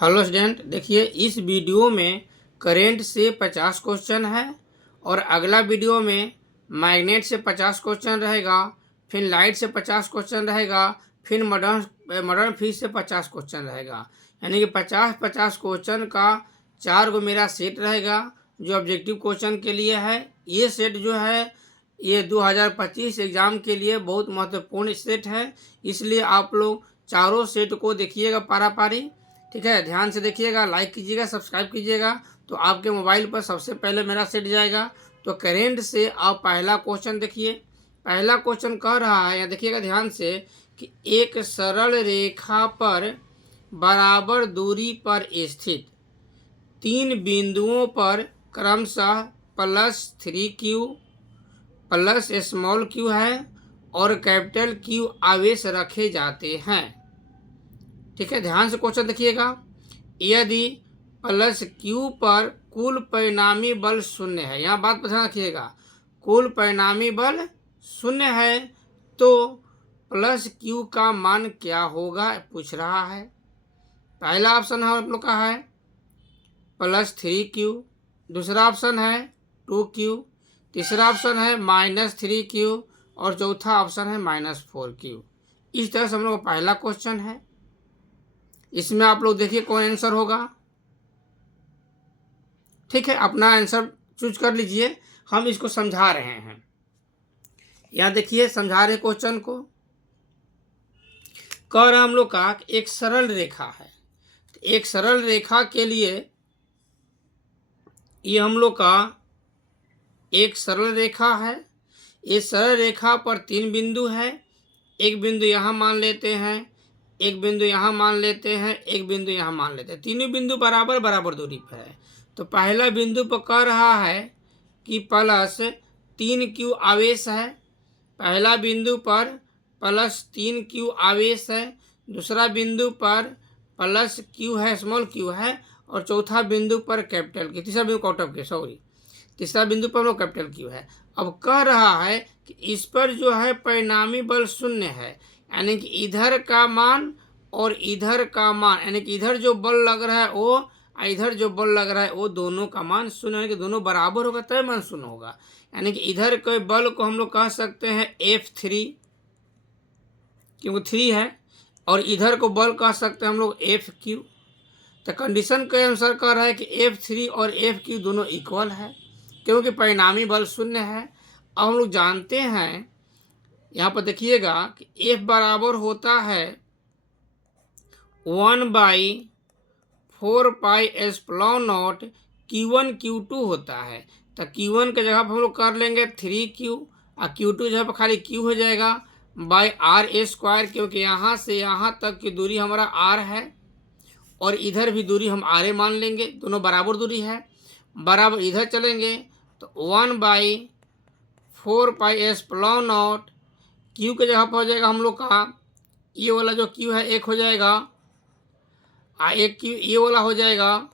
Hello student, देखिए इस video में करेंट से 50 क्वेश्चन है और अगला वीडियो में मैग्नेट से 50 क्वेश्चन रहेगा, फिर लाइट से 50 क्वेश्चन रहेगा, फिर मॉडर्न फिजिक्स से 50 क्वेश्चन रहेगा। यानी कि 50-50 क्वेश्चन का 4 गो मेरा सेट रहेगा जो ऑब्जेक्टिव क्वेश्चन के लिए है। ये सेट जो है ये 2025 एग्ज़ाम के लिए बहुत महत्वपूर्ण सेट है, इसलिए आप लोग चारों सेट को देखिएगा पारा पारी। ठीक है, ध्यान से देखिएगा, लाइक कीजिएगा, सब्सक्राइब कीजिएगा, तो आपके मोबाइल पर सबसे पहले मेरा सेट जाएगा। तो करेंट से आप पहला क्वेश्चन देखिए। पहला क्वेश्चन कह रहा है, या देखिएगा ध्यान से, कि एक सरल रेखा पर बराबर दूरी पर स्थित 3 बिंदुओं पर क्रमशः +3q प्लस स्मॉल क्यू है और कैपिटल क्यू आवेश रखे जाते हैं। ठीक है, ध्यान से क्वेश्चन देखिएगा। यदि +q पर कुल परिणामी बल 0 है, यहाँ बात पर ध्यान रखिएगा, कुल परिणामी बल 0 है तो +q का मान क्या होगा पूछ रहा है। पहला ऑप्शन है आप लोग का है +3q, दूसरा ऑप्शन है 2q, तीसरा ऑप्शन है -3q और चौथा ऑप्शन है -4q। इस तरह से हम लोग का पहला क्वेश्चन है। इसमें आप लोग देखिए कौन आंसर होगा। ठीक है, अपना आंसर चूज कर लीजिए, हम इसको समझा रहे हैं। यहाँ देखिए समझा रहे क्वेश्चन को। कह रहा हम लोग का एक सरल रेखा है, एक सरल रेखा के लिए ये हम लोग का एक सरल रेखा है। इस सरल रेखा पर 3 बिंदु है, एक बिंदु यहाँ मान लेते हैं, एक बिंदु यहाँ मान लेते हैं, एक बिंदु यहाँ मान लेते हैं। तीनों बिंदु बराबर बराबर दूरी पर है। तो पहला बिंदु पर कह रहा है कि +3q आवेश है, पहला बिंदु पर +3q आवेश है, दूसरा बिंदु पर +q है, स्मॉल q है, और चौथा बिंदु पर कैपिटल q, तीसरा बिंदु तीसरा बिंदु पर वो कैपिटल क्यू है। अब कह रहा है कि इस पर जो है परिणामी बल 0 है, यानी कि इधर का मान और इधर का मान, यानी कि इधर जो बल लग रहा है वो, इधर जो बल लग रहा है वो, दोनों का मान 0, यानी कि दोनों बराबर होगा तब मान 0 होगा। यानी कि इधर के बल को हम लोग कह सकते हैं F3 क्योंकि 3 है, और इधर को बल कह सकते हैं हम लोग FQ। तो कंडीशन के अनुसार कह रहा है कि F3 और FQ दोनों इक्वल है क्योंकि परिणामी बल 0 है। अब हम लोग जानते हैं, यहाँ पर देखिएगा कि F बराबर होता है 1/4πε0 Q1 Q2 होता है। तो Q1 के जगह पर हम लोग कर लेंगे 3Q और Q2 जगह पर खाली Q हो जाएगा R² क्योंकि यहाँ से यहाँ तक की दूरी हमारा R है और इधर भी दूरी हम R मान लेंगे, दोनों बराबर दूरी है। बराबर इधर चलेंगे तो 1/4πε0 Q के जगह पर हो जाएगा हम लोग का, ये वाला जो Q है एक हो जाएगा, एक Q ये वाला हो जाएगा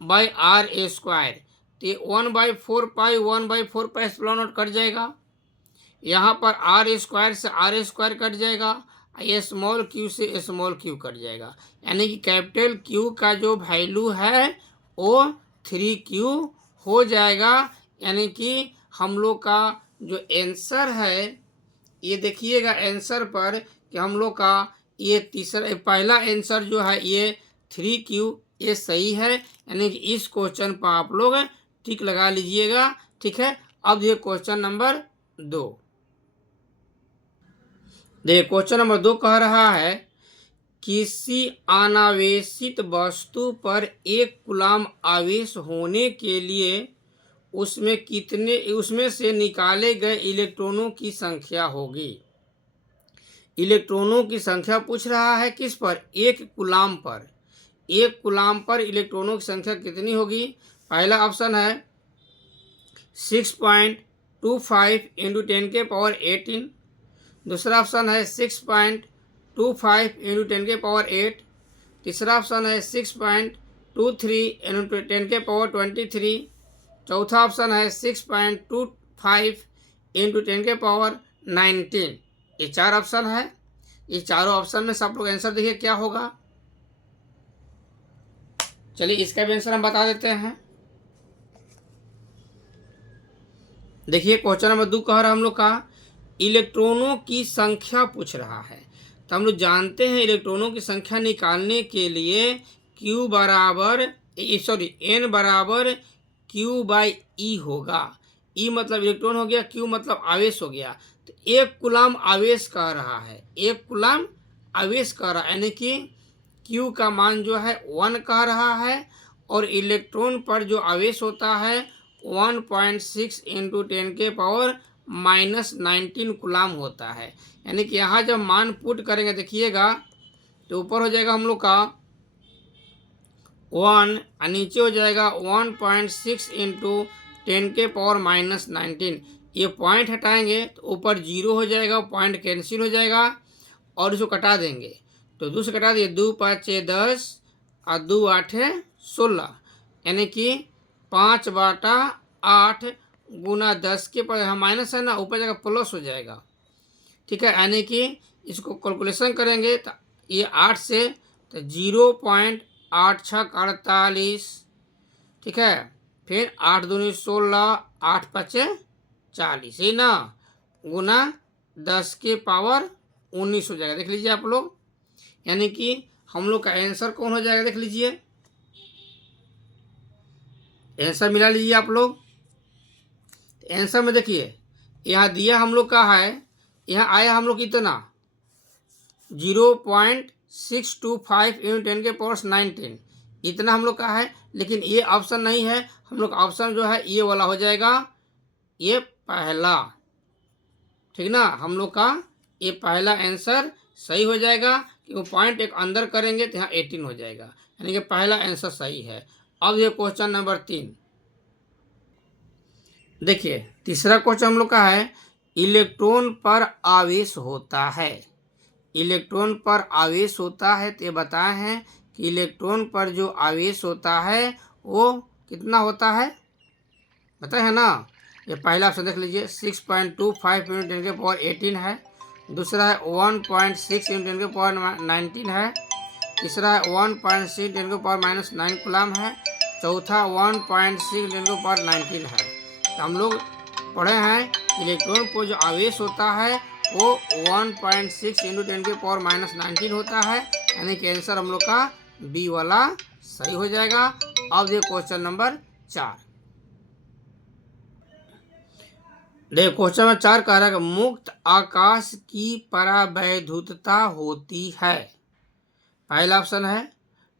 R²। तो 1/4π कट जाएगा, यहाँ पर R² से R² कट जाएगा, ये स्मॉल q से स्मॉल q कट जाएगा। यानी कि कैपिटल Q का जो वैल्यू है वो 3Q हो जाएगा। यानी कि हम लोग का जो आंसर है, ये देखिएगा आंसर पर कि हम लोग का ये तीसरा पहला आंसर जो है ये 3Q, ये सही है। यानी कि इस क्वेश्चन पर आप लोग टिक लगा लीजिएगा। ठीक है, अब ये क्वेश्चन नंबर 2 देखिए। क्वेश्चन नंबर 2 कह रहा है किसी अनावेशित वस्तु पर 1 कूलम आवेश होने के लिए उसमें से निकाले गए इलेक्ट्रॉनों की संख्या होगी। इलेक्ट्रॉनों की संख्या पूछ रहा है किस पर, 1 कूलम पर। 1 कूलम पर इलेक्ट्रॉनों की संख्या कितनी होगी। पहला ऑप्शन है 6.25 × 10⁻18, दूसरा ऑप्शन है 6.25 × 10⁸, तीसरा ऑप्शन है 6.23 × 10⁻23, चौथा ऑप्शन है 6.25 × 10⁻19। ये 4 ऑप्शन है। ये चारों ऑप्शन में सब लोग आंसर देखिए क्या होगा। चलिए इसका भी आंसर हम बता देते हैं। देखिए क्वेश्चन नंबर 2 कह रहा है हम लोग का इलेक्ट्रॉनों की संख्या पूछ रहा है। तो हम लोग जानते हैं इलेक्ट्रॉनों की संख्या निकालने के लिए Q बराबर N बराबर Q बाई ई होगा। ई मतलब इलेक्ट्रॉन हो गया, Q मतलब आवेश हो गया। तो एक कूलम आवेश कह रहा है, एक कूलम आवेश कह रहा है, यानी कि Q का मान जो है 1 कह रहा है और इलेक्ट्रॉन पर जो आवेश होता है 1.6 इंटू 10⁻⁻19 कूलम होता है। यानी कि यहाँ जब मान पुट करेंगे देखिएगा तो ऊपर हो जाएगा हम लोग का 1 और नीचे हो जाएगा 1.6 इंटू 10⁻⁻19। ये पॉइंट हटाएंगे तो ऊपर 0 हो जाएगा, पॉइंट कैंसिल हो जाएगा और इसको कटा देंगे। तो 2 से कटा दिए, 2 5 10 और 2 8 16, यानी कि 5/8 गुना 10 के पर यहाँ माइनस है ना, ऊपर जगह प्लस हो जाएगा। ठीक है, यानी कि इसको कैलकुलेशन करेंगे तो ये 8 से तो 0.8648। ठीक है, फिर 8 दूनी 16, 8 5 40 ही ना, गुना 10 के पावर 19 हो जाएगा। देख लीजिए आप लोग, यानी कि हम लोग का आंसर कौन हो जाएगा, देख लीजिए आंसर मिला लीजिए आप लोग। आंसर में देखिए यहाँ दिया हम लोग का है, यहाँ आया हम लोग इतना 0.625 इंटू 10⁻19 इतना हम लोग का है। लेकिन ये ऑप्शन नहीं है, हम लोग ऑप्शन जो है ये वाला हो जाएगा, ये पहला। ठीक ना, हम लोग का ये पहला आंसर सही हो जाएगा क्योंकि पॉइंट एक अंदर करेंगे तो यहाँ 18 हो जाएगा, यानी कि पहला आंसर सही है। अब ये क्वेश्चन नंबर 3 देखिए, तीसरा क्वेश्चन हम लोग का है इलेक्ट्रॉन पर आवेश होता है। इलेक्ट्रॉन पर आवेश होता है तो ये बताए हैं कि इलेक्ट्रॉन पर जो आवेश होता है वो कितना होता है, बताए है ना। ये पहला ऑप्शन देख लीजिए 6.25 इंटू 10⁻18 है। दूसरा है 1.6 इंटू 10⁻19 है। तीसरा है 1.6 इंटू 10⁻⁻9 कूलम है। चौथा 1.6 इंटू 10⁻19 है। तो हम लोग पढ़े हैं इलेक्ट्रॉन को जो आवेश होता है वो 1.6 इंटू 10⁻⁻19 होता है, यानी कि आंसर हम लोग का बी वाला सही हो जाएगा। अब देखिए क्वेश्चन नंबर 4, देखिए क्वेश्चन नंबर 4 कह रहा है कि मुक्त आकाश की परावैद्युतता होती है। पहला ऑप्शन है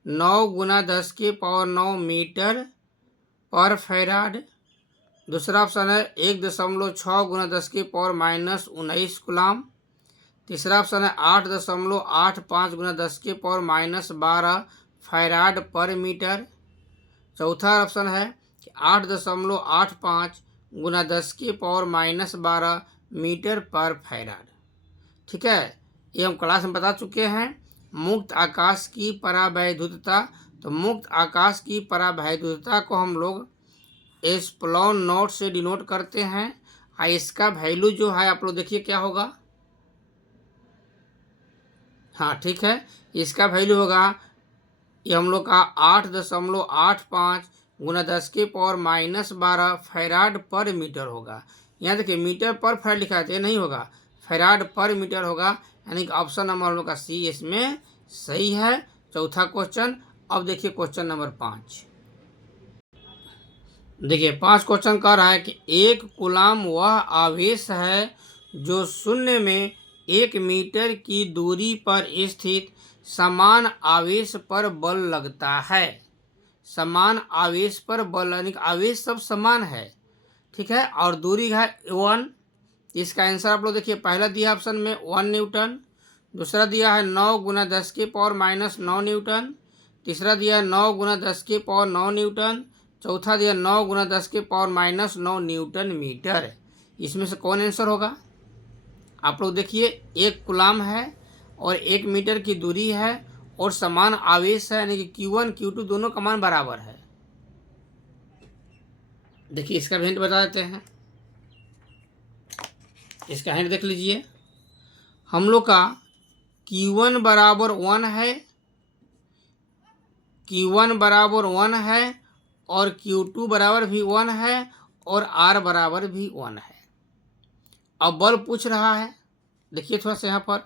9 गुना 10⁻9 मीटर पर फैराड। दूसरा ऑप्शन है 1.6 गुना 10⁻⁻19 कूलम। तीसरा ऑप्शन है 8.85 गुना 10⁻⁻12 फैराड पर मीटर। चौथा ऑप्शन है 8.85 गुना 10⁻12 मीटर पर फैराड। ठीक है, ये हम क्लास में बता चुके हैं मुक्त आकाश की परावैद्युतता। तो मुक्त आकाश की परावैद्युतता को हम लोग एप्सिलॉन नॉट से डिनोट करते हैं। और इसका वैल्यू जो है आप लोग देखिए क्या होगा। हाँ ठीक है, इसका वैल्यू होगा ये हम लोग का 8.85 गुना 10⁻12 फैराड पर मीटर होगा। यहाँ देखिए मीटर पर फैराड लिखा है, ये नहीं होगा, फैराड पर मीटर होगा, यानी कि ऑप्शन नंबर हम लोग का सी इसमें सही है। चौथा क्वेश्चन। अब देखिए क्वेश्चन नंबर 5, देखिए 5 क्वेश्चन कह रहा है कि एक कूलम वह आवेश है जो शून्य में 1 मीटर की दूरी पर स्थित समान आवेश पर बल लगता है। समान आवेश पर बल, यानी आवेश सब समान है। ठीक है, और दूरी है 1। इसका आंसर आप लोग देखिए, पहला दिया ऑप्शन में 1 न्यूटन। दूसरा दिया है 9 गुना 10⁻⁻9 न्यूटन। तीसरा दिया है 9 गुना 10⁻9 न्यूटन। चौथा दिया 9 गुना 10⁻⁻9 न्यूटन मीटर। इसमें से कौन आंसर होगा, आप लोग देखिए। एक कूलम है और 1 मीटर की दूरी है और समान आवेश है, यानी कि Q1 Q2 दोनों का मान बराबर है। देखिए इसका हिंट बता देते हैं। इसका हिंट देख लीजिए, हम लोग का Q1 बराबर 1 है, Q1 बराबर 1 है और Q2 बराबर भी 1 है और R बराबर भी 1 है। अब बल पूछ रहा है, देखिए थोड़ा सा यहाँ पर,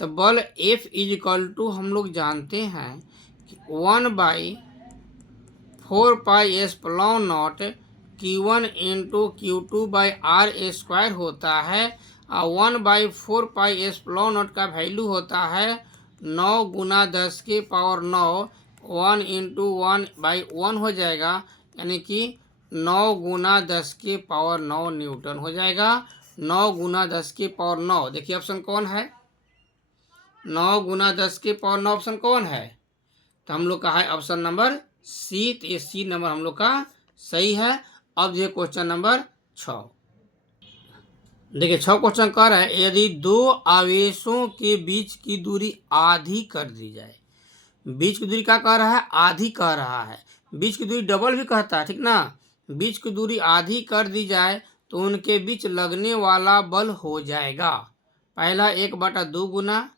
तो बल F इज इक्वल टू हम लोग जानते हैं कि 1/4πε0 Q1 इंटू Q2/R² होता है और 1/4πε0 का वैल्यू होता है 9 गुना 10 के पावर 9, 1 इंटू 1/1 हो जाएगा, यानी कि 9 गुना 10 के पावर 9 न्यूटन हो जाएगा। 9 गुना 10 के पावर 9, देखिए ऑप्शन कौन है, 9 गुना 10 के पावर 9 ऑप्शन कौन है, तो हम लोग का है ऑप्शन नंबर सी। तो ये सी नंबर हम लोग का सही है। अब देखिए क्वेश्चन नंबर 6, देखिए 6 क्वेश्चन कर रहा है, यदि दो आवेशों के बीच की दूरी आधी कर दी जाए, बीच की दूरी क्या कह रहा है, आधी कह रहा है, बीच की दूरी डबल भी कहता है, ठीक ना, बीच की दूरी आधी कर दी जाए तो उनके बीच लगने वाला बल हो जाएगा, पहला 1/2 गुना,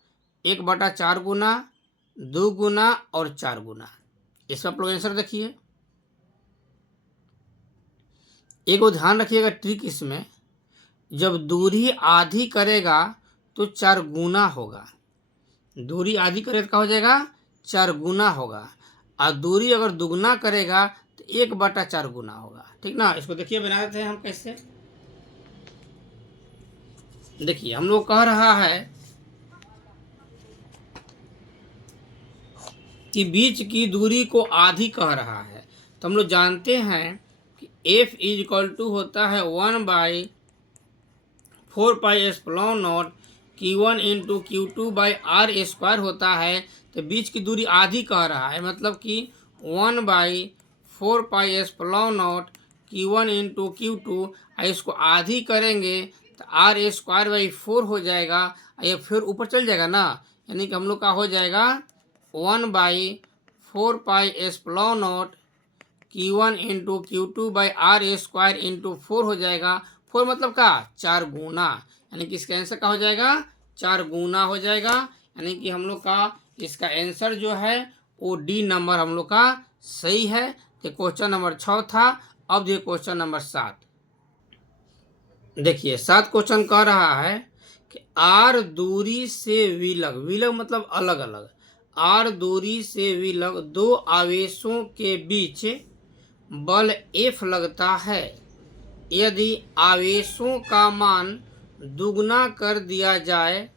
1/4 गुना, 2 गुना और 4 गुना। इसका आप लोग आंसर देखिए, एक वो ध्यान रखिएगा ट्रिक इसमें, जब दूरी आधी करेगा तो 4 गुना होगा, दूरी आधी करेगा तो क्या हो जाएगा, 4 गुना होगा, और दूरी अगर दुगना करेगा तो 1/4 गुना होगा, ठीक ना। इसको देखिए बना देते हैं हम कैसे, देखिए हम लोग कह रहा है कि बीच की दूरी को आधी कह रहा है, तो हम लोग जानते हैं कि F इज इक्वल टू होता है 1/4πε0 Q1 इंटू Q2/R² होता है। तो बीच की दूरी आधी कह रहा है, मतलब कि 1/4πε0 Q1 इंटू Q2, इसको आधी करेंगे तो R²/4 हो जाएगा, ये फिर ऊपर चल जाएगा ना, यानी कि हम लोग का हो जाएगा 1/4πε0 Q1 इंटू Q2/R² इंटू 4 हो जाएगा, 4 मतलब का 4 गुना, यानी कि इसका आंसर क्या हो जाएगा, 4 गुना हो जाएगा, यानी कि हम लोग का इसका आंसर जो है वो डी नंबर हम लोग का सही है। तो क्वेश्चन नंबर 6 था। अब देखिए क्वेश्चन नंबर 7, देखिए 7 क्वेश्चन कह रहा है कि आर दूरी से विलग, विलग मतलब अलग अलग, आर दूरी से विलग दो आवेशों के बीच बल F लगता है, यदि आवेशों का मान दुगना कर दिया जाए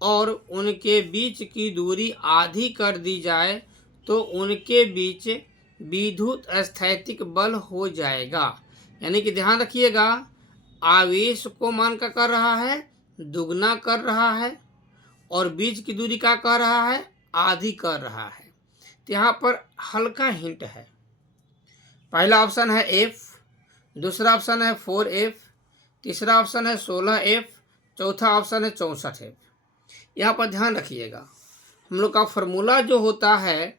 और उनके बीच की दूरी आधी कर दी जाए तो उनके बीच विद्युत स्थैतिक बल हो जाएगा। यानी कि ध्यान रखिएगा, आवेश को मान का कर रहा है, दुगना कर रहा है, और बीच की दूरी का कर रहा है, आधी कर रहा है। तो यहाँ पर हल्का हिंट है, पहला ऑप्शन है F, दूसरा ऑप्शन है 4F, तीसरा ऑप्शन है 16F, चौथा ऑप्शन है 64F। यहाँ पर ध्यान रखिएगा, हम लोग का फॉर्मूला जो होता है,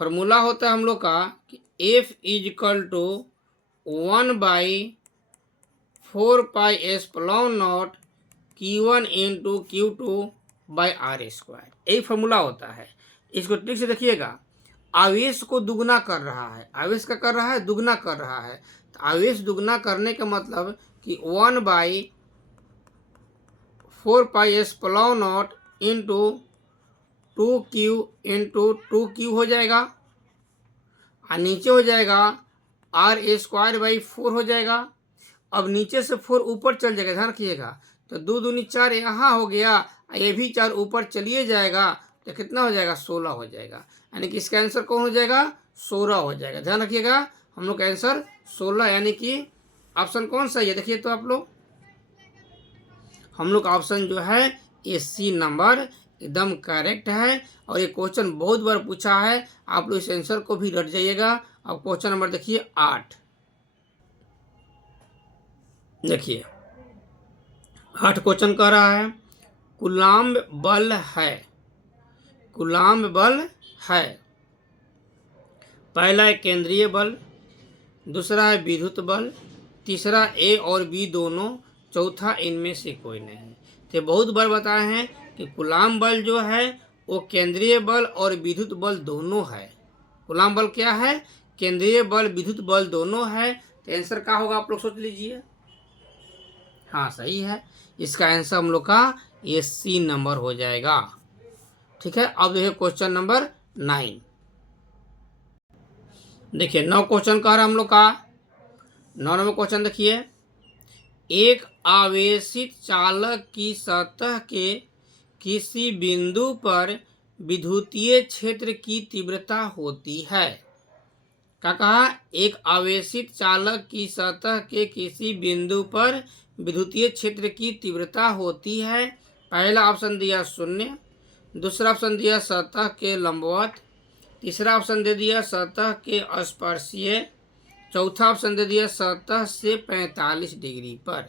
फॉर्मूला होता है हम लोग का कि F is equal to 1/4πε0 Q1 into Q2/R², यही फॉर्मूला होता है। इसको ठीक से देखिएगा, आवेश को दुगना कर रहा है, आवेश का कर रहा है, दुगना कर रहा है, तो आवेश दुगना करने का मतलब कि 1/4πε0 इंटू 2Q इंटू 2Q हो जाएगा, और नीचे हो जाएगा R²/4 हो जाएगा। अब नीचे से 4 ऊपर चल जाएगा, ध्यान रखिएगा, तो 2 दूनी 4 यहाँ हो गया, ये भी 4 ऊपर चलिए जाएगा, तो कितना हो जाएगा, 16 हो जाएगा, यानी कि इसका आंसर कौन हो जाएगा, 16 हो जाएगा। ध्यान रखिएगा, हम लोग का आंसर 16, यानी कि ऑप्शन कौन सा है, देखिए तो आप लोग, हम लोग का ऑप्शन जो है ये सी नंबर एकदम करेक्ट है। और ये क्वेश्चन बहुत बार पूछा है, आप लोग इस आंसर को भी रट जाइएगा। अब क्वेश्चन नंबर देखिए 8, देखिए 8 क्वेश्चन कह रहा है, कूलाम्ब बल है, कूलाम्ब बल है, पहला है केंद्रीय बल, दूसरा है विद्युत बल, तीसरा ए और बी दोनों, चौथा इनमें से कोई नहीं। तो बहुत बार बताए हैं कि कूलाम्ब बल जो है वो केंद्रीय बल और विद्युत बल दोनों है। कूलाम बल क्या है? केंद्रीय बल विद्युत बल दोनों है। तो आंसर क्या होगा आप लोग सोच लीजिए। हाँ सही है, इसका आंसर हम लोग का ये सी नंबर हो जाएगा। ठीक है, अब देखिए क्वेश्चन नंबर 9। देखिए 9 क्वेश्चन कह रहा हम लोग का। 9 नंबर क्वेश्चन देखिए, एक आवेशित चालक की सतह के किसी बिंदु पर विद्युतीय क्षेत्र की तीव्रता होती है। क्या कहा? एक आवेशित चालक की सतह के किसी बिंदु पर विद्युतीय क्षेत्र की तीव्रता होती है। पहला ऑप्शन दिया 0, दूसरा ऑप्शन दिया सतह के लंबवत, तीसरा ऑप्शन दे दिया सतह के स्पर्शीय, चौथा ऑप्शन दे दिया सतह से 45 डिग्री पर।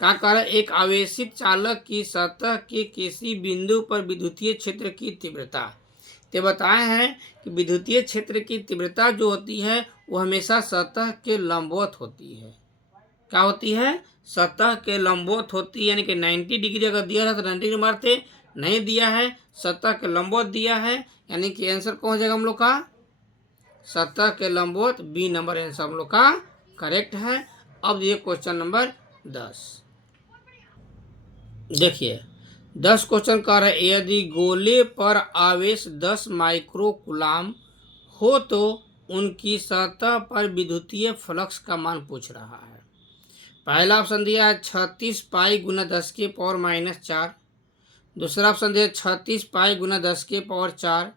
क्या कह रहा है? एक आवेशित चालक की सतह के किसी बिंदु पर विद्युतीय क्षेत्र की तीव्रता। तो बताए हैं कि विद्युतीय क्षेत्र की तीव्रता जो होती है वो हमेशा सतह के लंबवत होती है। क्या होती है? सतह के लंबवत होती है, यानी कि 90 डिग्री अगर दिया है तो 90 डिग्री मारते, नहीं दिया है सतह के लंबवत दिया है, यानी कि आंसर कौन हो जाएगा हम लोग का? सतह के लंबवत, बी नंबर आंसर हम लोग का करेक्ट है। अब ये क्वेश्चन नंबर 10 देखिए। 10 क्वेश्चन कह रहे हैं, यदि गोले पर आवेश 10 माइक्रो कूलाम हो तो उनकी सतह पर विद्युतीय फ्लक्स का मान पूछ रहा है। पहला ऑप्शन दिया है 36 पाई गुना 10 के पावर -4, दूसरा ऑप्शन दिया 36 पाई गुना 10 के पावर 4,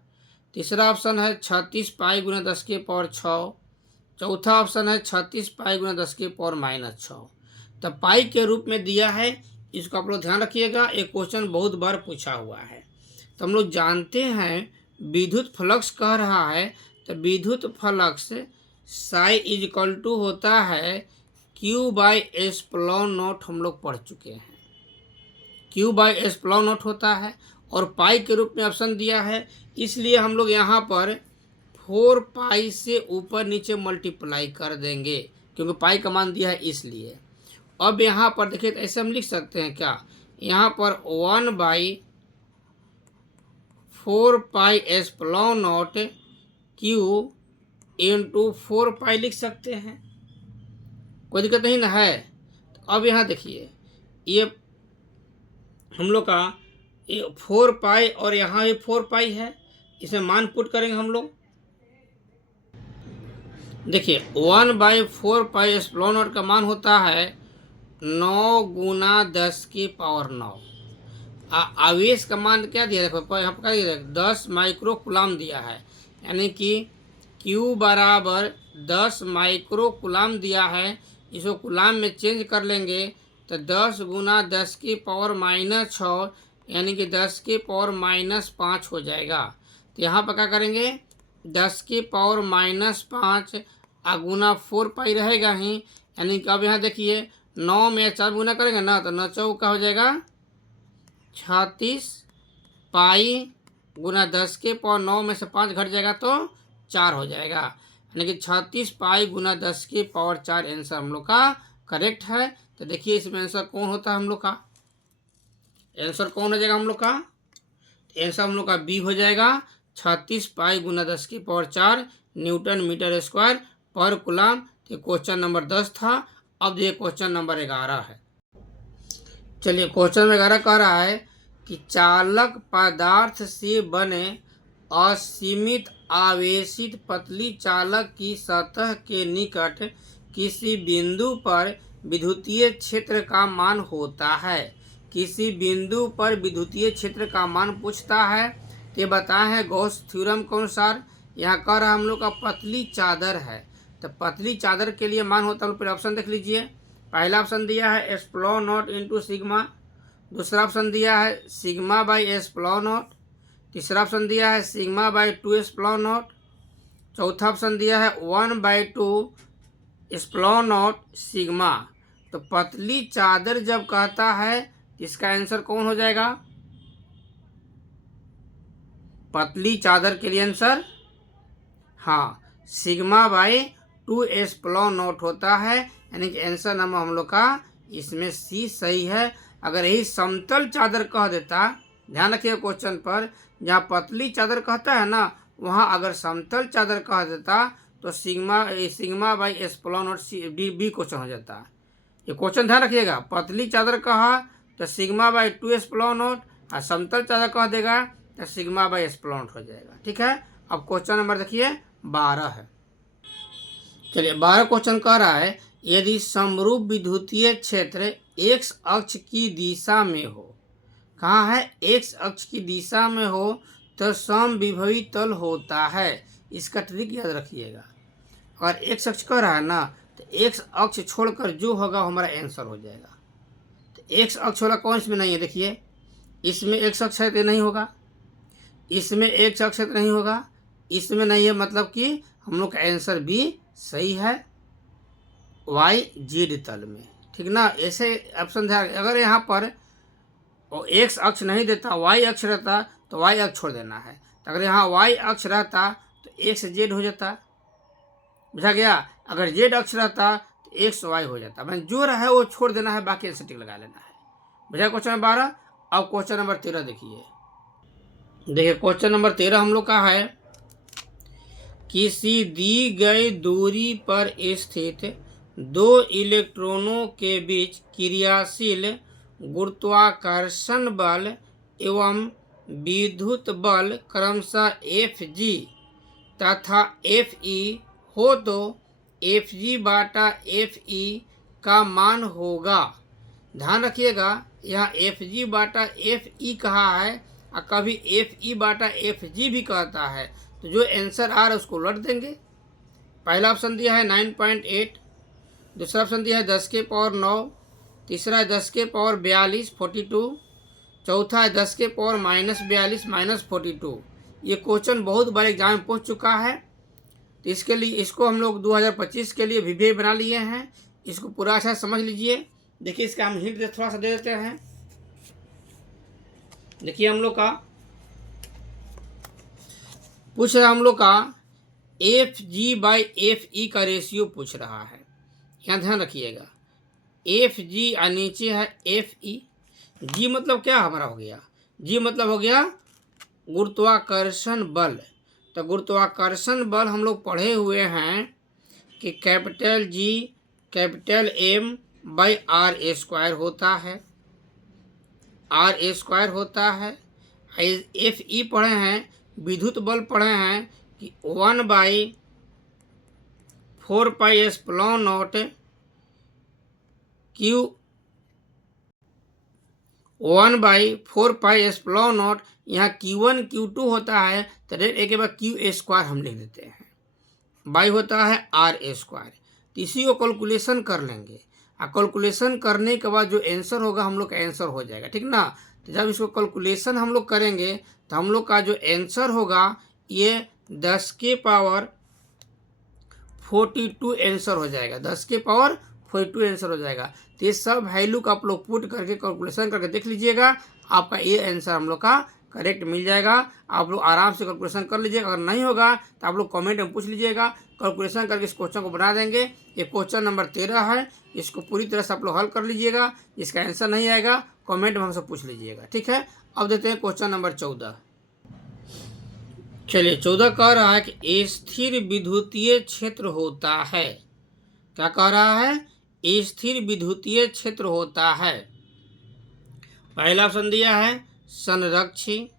तीसरा ऑप्शन है 36 पाई गुना 10 के पावर 6, चौथा ऑप्शन है 36 पाई गुना 10 के पावर -6। तो पाई के रूप में दिया है, इसको आप लोग ध्यान रखिएगा, एक क्वेश्चन बहुत बार पूछा हुआ है। तो हम लोग जानते हैं विद्युत फ्लक्स कह रहा है, तो विद्युत flux psi is equal to होता है Q/S∨0 हम लोग पढ़ चुके हैं। Q/S∨0 होता है और पाई के रूप में ऑप्शन दिया है, इसलिए हम लोग यहाँ पर 4 पाई से ऊपर नीचे मल्टीप्लाई कर देंगे, क्योंकि पाई का मान दिया है इसलिए। अब यहाँ पर देखिए तो ऐसे हम लिख सकते हैं क्या? यहाँ पर 1/4πS∨0 Q इंटू 4 पाई लिख सकते हैं, कोई दिक्कत नहीं ना है। तो अब यहाँ देखिए, ये हम लोग का ये 4 पाई और यहाँ भी 4 पाई है, इसमें मान पुट करेंगे हम लोग। देखिए 1/4πS∨0 का मान होता है 9 गुना 10 की पावर 9। आवेश का मान क्या दिया? देखो यहाँ पर क्या दिया? 10 माइक्रो कूलाम दिया है, यानी कि Q बराबर 10 माइक्रो कूलाम दिया है। इसको कूलाम में चेंज कर लेंगे तो 10 गुना 10 की पावर -6, यानी कि 10 की पावर -5 हो जाएगा। तो यहाँ पर क्या करेंगे? 10 की पावर -5 गुना 4 पाई रहेगा ही, यानी कि अब यहाँ देखिए 9 में 4 गुना करेंगे ना, तो 9 चौका हो जाएगा 36 पाई गुना 10 के पावर 9 में से 5 घट जाएगा तो 4 हो जाएगा, यानी कि 36 पाई गुना 10 के पावर 4 आंसर हम लोग का करेक्ट है। तो देखिए इसमें आंसर कौन होता है हम लोग का? आंसर कौन हो जाएगा हम लोग का? आंसर हम लोग का बी हो जाएगा, 36 पाई गुना 10 की पावर 4 न्यूटन मीटर स्क्वायर पर कूलाम। तो क्वेश्चन नंबर 10 था। अब ये क्वेश्चन नंबर 11 है। चलिए क्वेश्चन नंबर 11 कह रहा है कि चालक पदार्थ से बने असीमित आवेशित पतली चालक की सतह के निकट किसी बिंदु पर विद्युतीय क्षेत्र का मान होता है। किसी बिंदु पर विद्युतीय क्षेत्र का मान पूछता है। ये बताए हैं गॉस थ्योरम के अनुसार। यहाँ कह रहा हम लोग का पतली चादर है, तो पतली चादर के लिए मान होता है, फिर ऑप्शन देख लीजिए। पहला ऑप्शन दिया है S∨0 इंटू सिग्मा, दूसरा ऑप्शन दिया है σ/S∨0, तीसरा ऑप्शन दिया है σ/2S∨0, चौथा ऑप्शन दिया है 1/2S∨0 सिग्मा। तो पतली चादर जब कहता है इसका आंसर कौन हो जाएगा? पतली चादर के लिए आंसर हाँ σ/2S∨0 होता है, यानी कि आंसर नंबर हम लोग का इसमें सी सही है। अगर यही समतल चादर कह देता, ध्यान रखिए क्वेश्चन पर, जहाँ पतली चादर कहता है ना, वहाँ अगर समतल चादर कह देता तो sigma by epsilon naught D B question हो जाता है। ये क्वेश्चन ध्यान रखिएगा, पतली चादर कहा तो सिग्मा बाई 2 एप्सिलॉन नॉट, और समतल चादर कह देगा तो सिग्मा बाई एप्सिलॉन नॉट हो जाएगा। ठीक है, अब क्वेश्चन नंबर देखिए 12 है। चलिए 12 क्वेश्चन कह रहा है, यदि समरूप विद्युतीय क्षेत्र x अक्ष की दिशा में हो, कहाँ है, x अक्ष की दिशा में हो तो समविभवी तल होता है। इसका ट्रिक याद रखिएगा, अगर x अक्ष कह रहा है ना तो x अक्ष छोड़कर जो होगा हमारा आंसर हो जाएगा। तो x अक्ष वाला कौन इसमें नहीं है, देखिए इसमें x अक्ष है तो नहीं होगा, इसमें x अक्ष है तो नहीं होगा, इसमें नहीं है, मतलब कि हम लोग का आंसर भी सही है वाई जेड तल में। ठीक ना, ऐसे ऑप्शन ध्यान, अगर यहाँ पर एक्स अक्ष नहीं देता, वाई अक्ष रहता तो वाई अक्ष छोड़ देना है, तो अगर यहाँ वाई अक्ष रहता तो एक्स जेड हो जाता, बुझा गया। अगर जेड अक्ष रहता तो एक्स वाई हो जाता, मैंने जो रहा है वो छोड़ देना है, बाकी एंसर टिक लगा लेना है। बुझा क्वेश्चन नंबर 12। अब क्वेश्चन नंबर 13 देखिए क्वेश्चन नंबर 13 हम लोग का है, किसी दी गई दूरी पर स्थित दो इलेक्ट्रॉनों के बीच क्रियाशील गुरुत्वाकर्षण बल एवं विद्युत बल क्रमशः Fg तथा Fe हो तो Fg बाटा Fe का मान होगा। ध्यान रखिएगा, यहाँ Fg बाटा Fe कहा है और कभी Fe बाटा Fg भी कहता है, तो जो आंसर आ रहा है उसको उलट देंगे। पहला ऑप्शन दिया है 9.8, दूसरा ऑप्शन दिया है 10 के पावर 9, तीसरा है 10 के पावर 42 42, चौथा है 10 के पावर -42 -42। ये क्वेश्चन बहुत बार एग्जाम में पूछ चुका है, तो इसके लिए इसको हम लोग 2025 के लिए वीडियो बना लिए हैं, इसको पूरा अच्छा समझ लीजिए। देखिए इसका हम हिंट थोड़ा सा दे देते हैं। देखिए हम लोग का पूछ रहा, हम लोग का Fg बाई Fe का रेशियो पूछ रहा है। यहाँ ध्यान रखिएगा, Fg और नीचे है Fe। G मतलब क्या हमारा हो गया, G मतलब हो गया गुरुत्वाकर्षण बल। तो गुरुत्वाकर्षण बल हम लोग पढ़े हुए हैं कि capital G capital M by r² होता है, r² होता है। Fe पढ़े हैं, विद्युत बल पढ़े हैं कि 1/4 pi epsilon not Q 1/4 pi epsilon not, यहाँ Q1 Q2 होता है तो एक बार Q² हम लिख देते हैं, बाई होता है r²। तो इसी को कैलकुलेशन कर लेंगे, और कैलकुलेशन करने के बाद जो आंसर होगा हम लोग का आंसर हो जाएगा। ठीक ना, तो जब इसको कैलकुलेशन हम लोग करेंगे तो हम लोग का जो आंसर होगा ये 10 के पावर 42 आंसर हो जाएगा, 10 के पावर 42 आंसर हो जाएगा। तो ये सब वैल्यू का आप लोग पुट करके कैलकुलेशन करके देख लीजिएगा, आपका ये आंसर हम लोग का करेक्ट मिल जाएगा। आप लोग आराम से कैलकुलेशन कर लीजिएगा, अगर नहीं होगा तो आप लोग कमेंट में पूछ लीजिएगा, कैलकुलेशन करके इस क्वेश्चन को बना देंगे। ये क्वेश्चन नंबर 13 है, इसको पूरी तरह से आप लोग हल कर लीजिएगा। इसका आंसर नहीं आएगा कमेंट में हमसे पूछ लीजिएगा। ठीक है, अब देते हैं क्वेश्चन नंबर 14। चलिए 14 कह रहा है कि स्थिर विद्युतीय क्षेत्र होता है, क्या कह रहा है, स्थिर विद्युतीय क्षेत्र होता है। पहला ऑप्शन दिया है संरक्षी,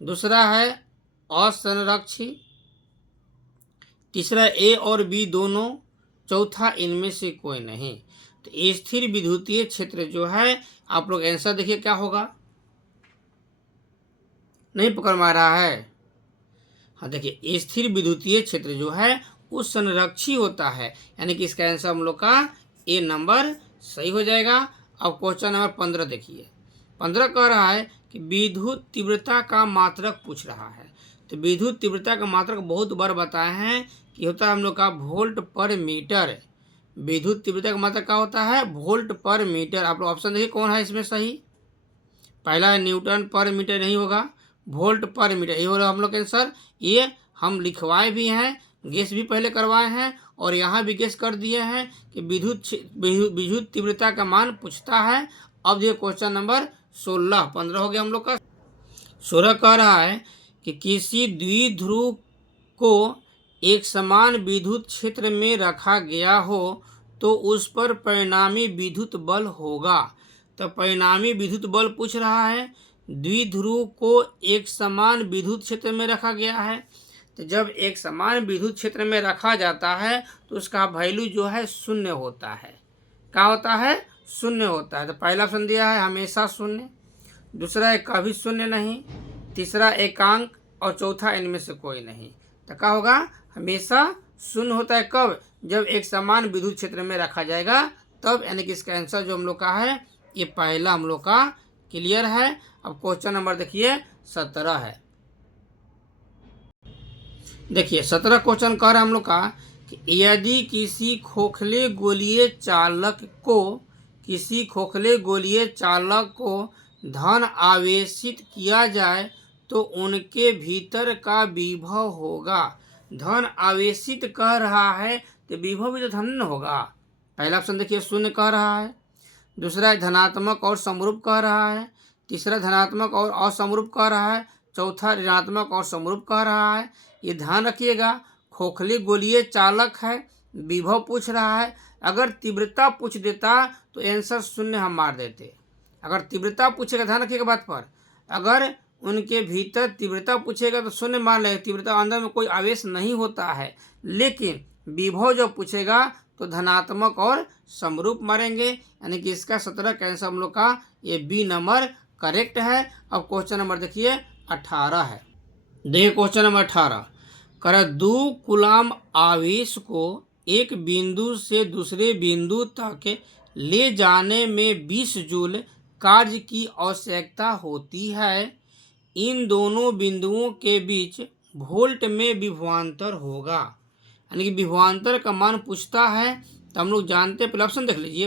दूसरा है असंरक्षी, तीसरा ए और बी दोनों, चौथा इनमें से कोई नहीं। तो स्थिर विद्युतीय क्षेत्र जो है, आप लोग आंसर देखिए क्या होगा, नहीं पकड़ में आ रहा है। हाँ देखिए, स्थिर विद्युतीय क्षेत्र जो है वो संरक्षी होता है, यानी कि इसका आंसर हम लोग का ए नंबर सही हो जाएगा। अब क्वेश्चन नंबर 15 देखिए, 15 कह रहा है कि विद्युत तीव्रता का मात्रक पूछ रहा है। तो विद्युत तीव्रता का मात्रक बहुत बार बताए हैं कि होता है हम लोग का वोल्ट पर मीटर। विद्युत तीव्रता का मात्रक क्या होता है, वोल्ट पर मीटर। आप लोग ऑप्शन देखिए कौन है इसमें सही, पहला है न्यूटन पर मीटर, नहीं होगा, वोल्ट पर मीटर ये हो रहा हम लोग का आंसर। ये हम लिखवाए भी हैं, गेस भी पहले करवाए हैं, और यहाँ भी गेस कर दिए हैं कि विद्युत तीव्रता का मान पूछता है। अब ये क्वेश्चन नंबर 16, 15 हो गया हम लोग का, 16 कह रहा है कि किसी द्विध्रुव को एक समान विद्युत क्षेत्र में रखा गया हो तो उस पर परिणामी विद्युत बल होगा। तो परिणामी विद्युत बल पूछ रहा है, द्विध्रुव को एक समान विद्युत क्षेत्र में रखा गया है। तो जब एक समान विद्युत क्षेत्र में रखा जाता है तो उसका वैल्यू जो है शून्य होता है। क्या होता है? शून्य होता है। तो पहला ऑप्शन दिया है हमेशा शून्य, दूसरा है कभी शून्य नहीं, तीसरा एकांक और चौथा इनमें से कोई नहीं। तो क्या होगा? हमेशा शून्य होता है। कब? जब एक समान विद्युत क्षेत्र में रखा जाएगा तब, यानी कि इसका आंसर जो हम लोग का है ये पहला हम लोग का क्लियर है। अब क्वेश्चन नंबर देखिए 17 है। देखिए 17 क्वेश्चन कह रहा है हम लोग का कि यदि किसी खोखले गोलीय चालक को धन आवेशित किया जाए तो उनके भीतर का विभव होगा। धन आवेशित कह रहा है तो विभव भी तो धन होगा। पहला ऑप्शन देखिए शून्य कह रहा है, दूसरा धनात्मक और समरूप कह रहा है, तीसरा धनात्मक और असमरूप कह रहा है, चौथा ऋणात्मक और समरूप कह रहा है। ये ध्यान रखिएगा, खोखली गोलीय चालक है, विभव पूछ रहा है। अगर तीव्रता पूछ देता तो आंसर शून्य हम मार देते। अगर तीव्रता पूछेगा, ध्यान रखिएगा बात पर, अगर उनके भीतर तीव्रता पूछेगा तो शून्य मान लेगा, तीव्रता अंदर में कोई आवेश नहीं होता है। लेकिन विभव जब पूछेगा तो धनात्मक और समरूप मारेंगे, यानी कि इसका 17 का आंसर हम लोग का ये बी नंबर करेक्ट है। अब क्वेश्चन नंबर देखिए 18 है। देखिए क्वेश्चन नंबर 18 कर 2 कूलाम आवेश को एक बिंदु से दूसरे बिंदु तक ले जाने में 20 जूल कार्य की आवश्यकता होती है। इन दोनों बिंदुओं के बीच वोल्ट में विभवांतर होगा। यानी कि विभवांतर का मान पूछता है तो हम लोग जानते हैं। पहले ऑप्शन देख लीजिए,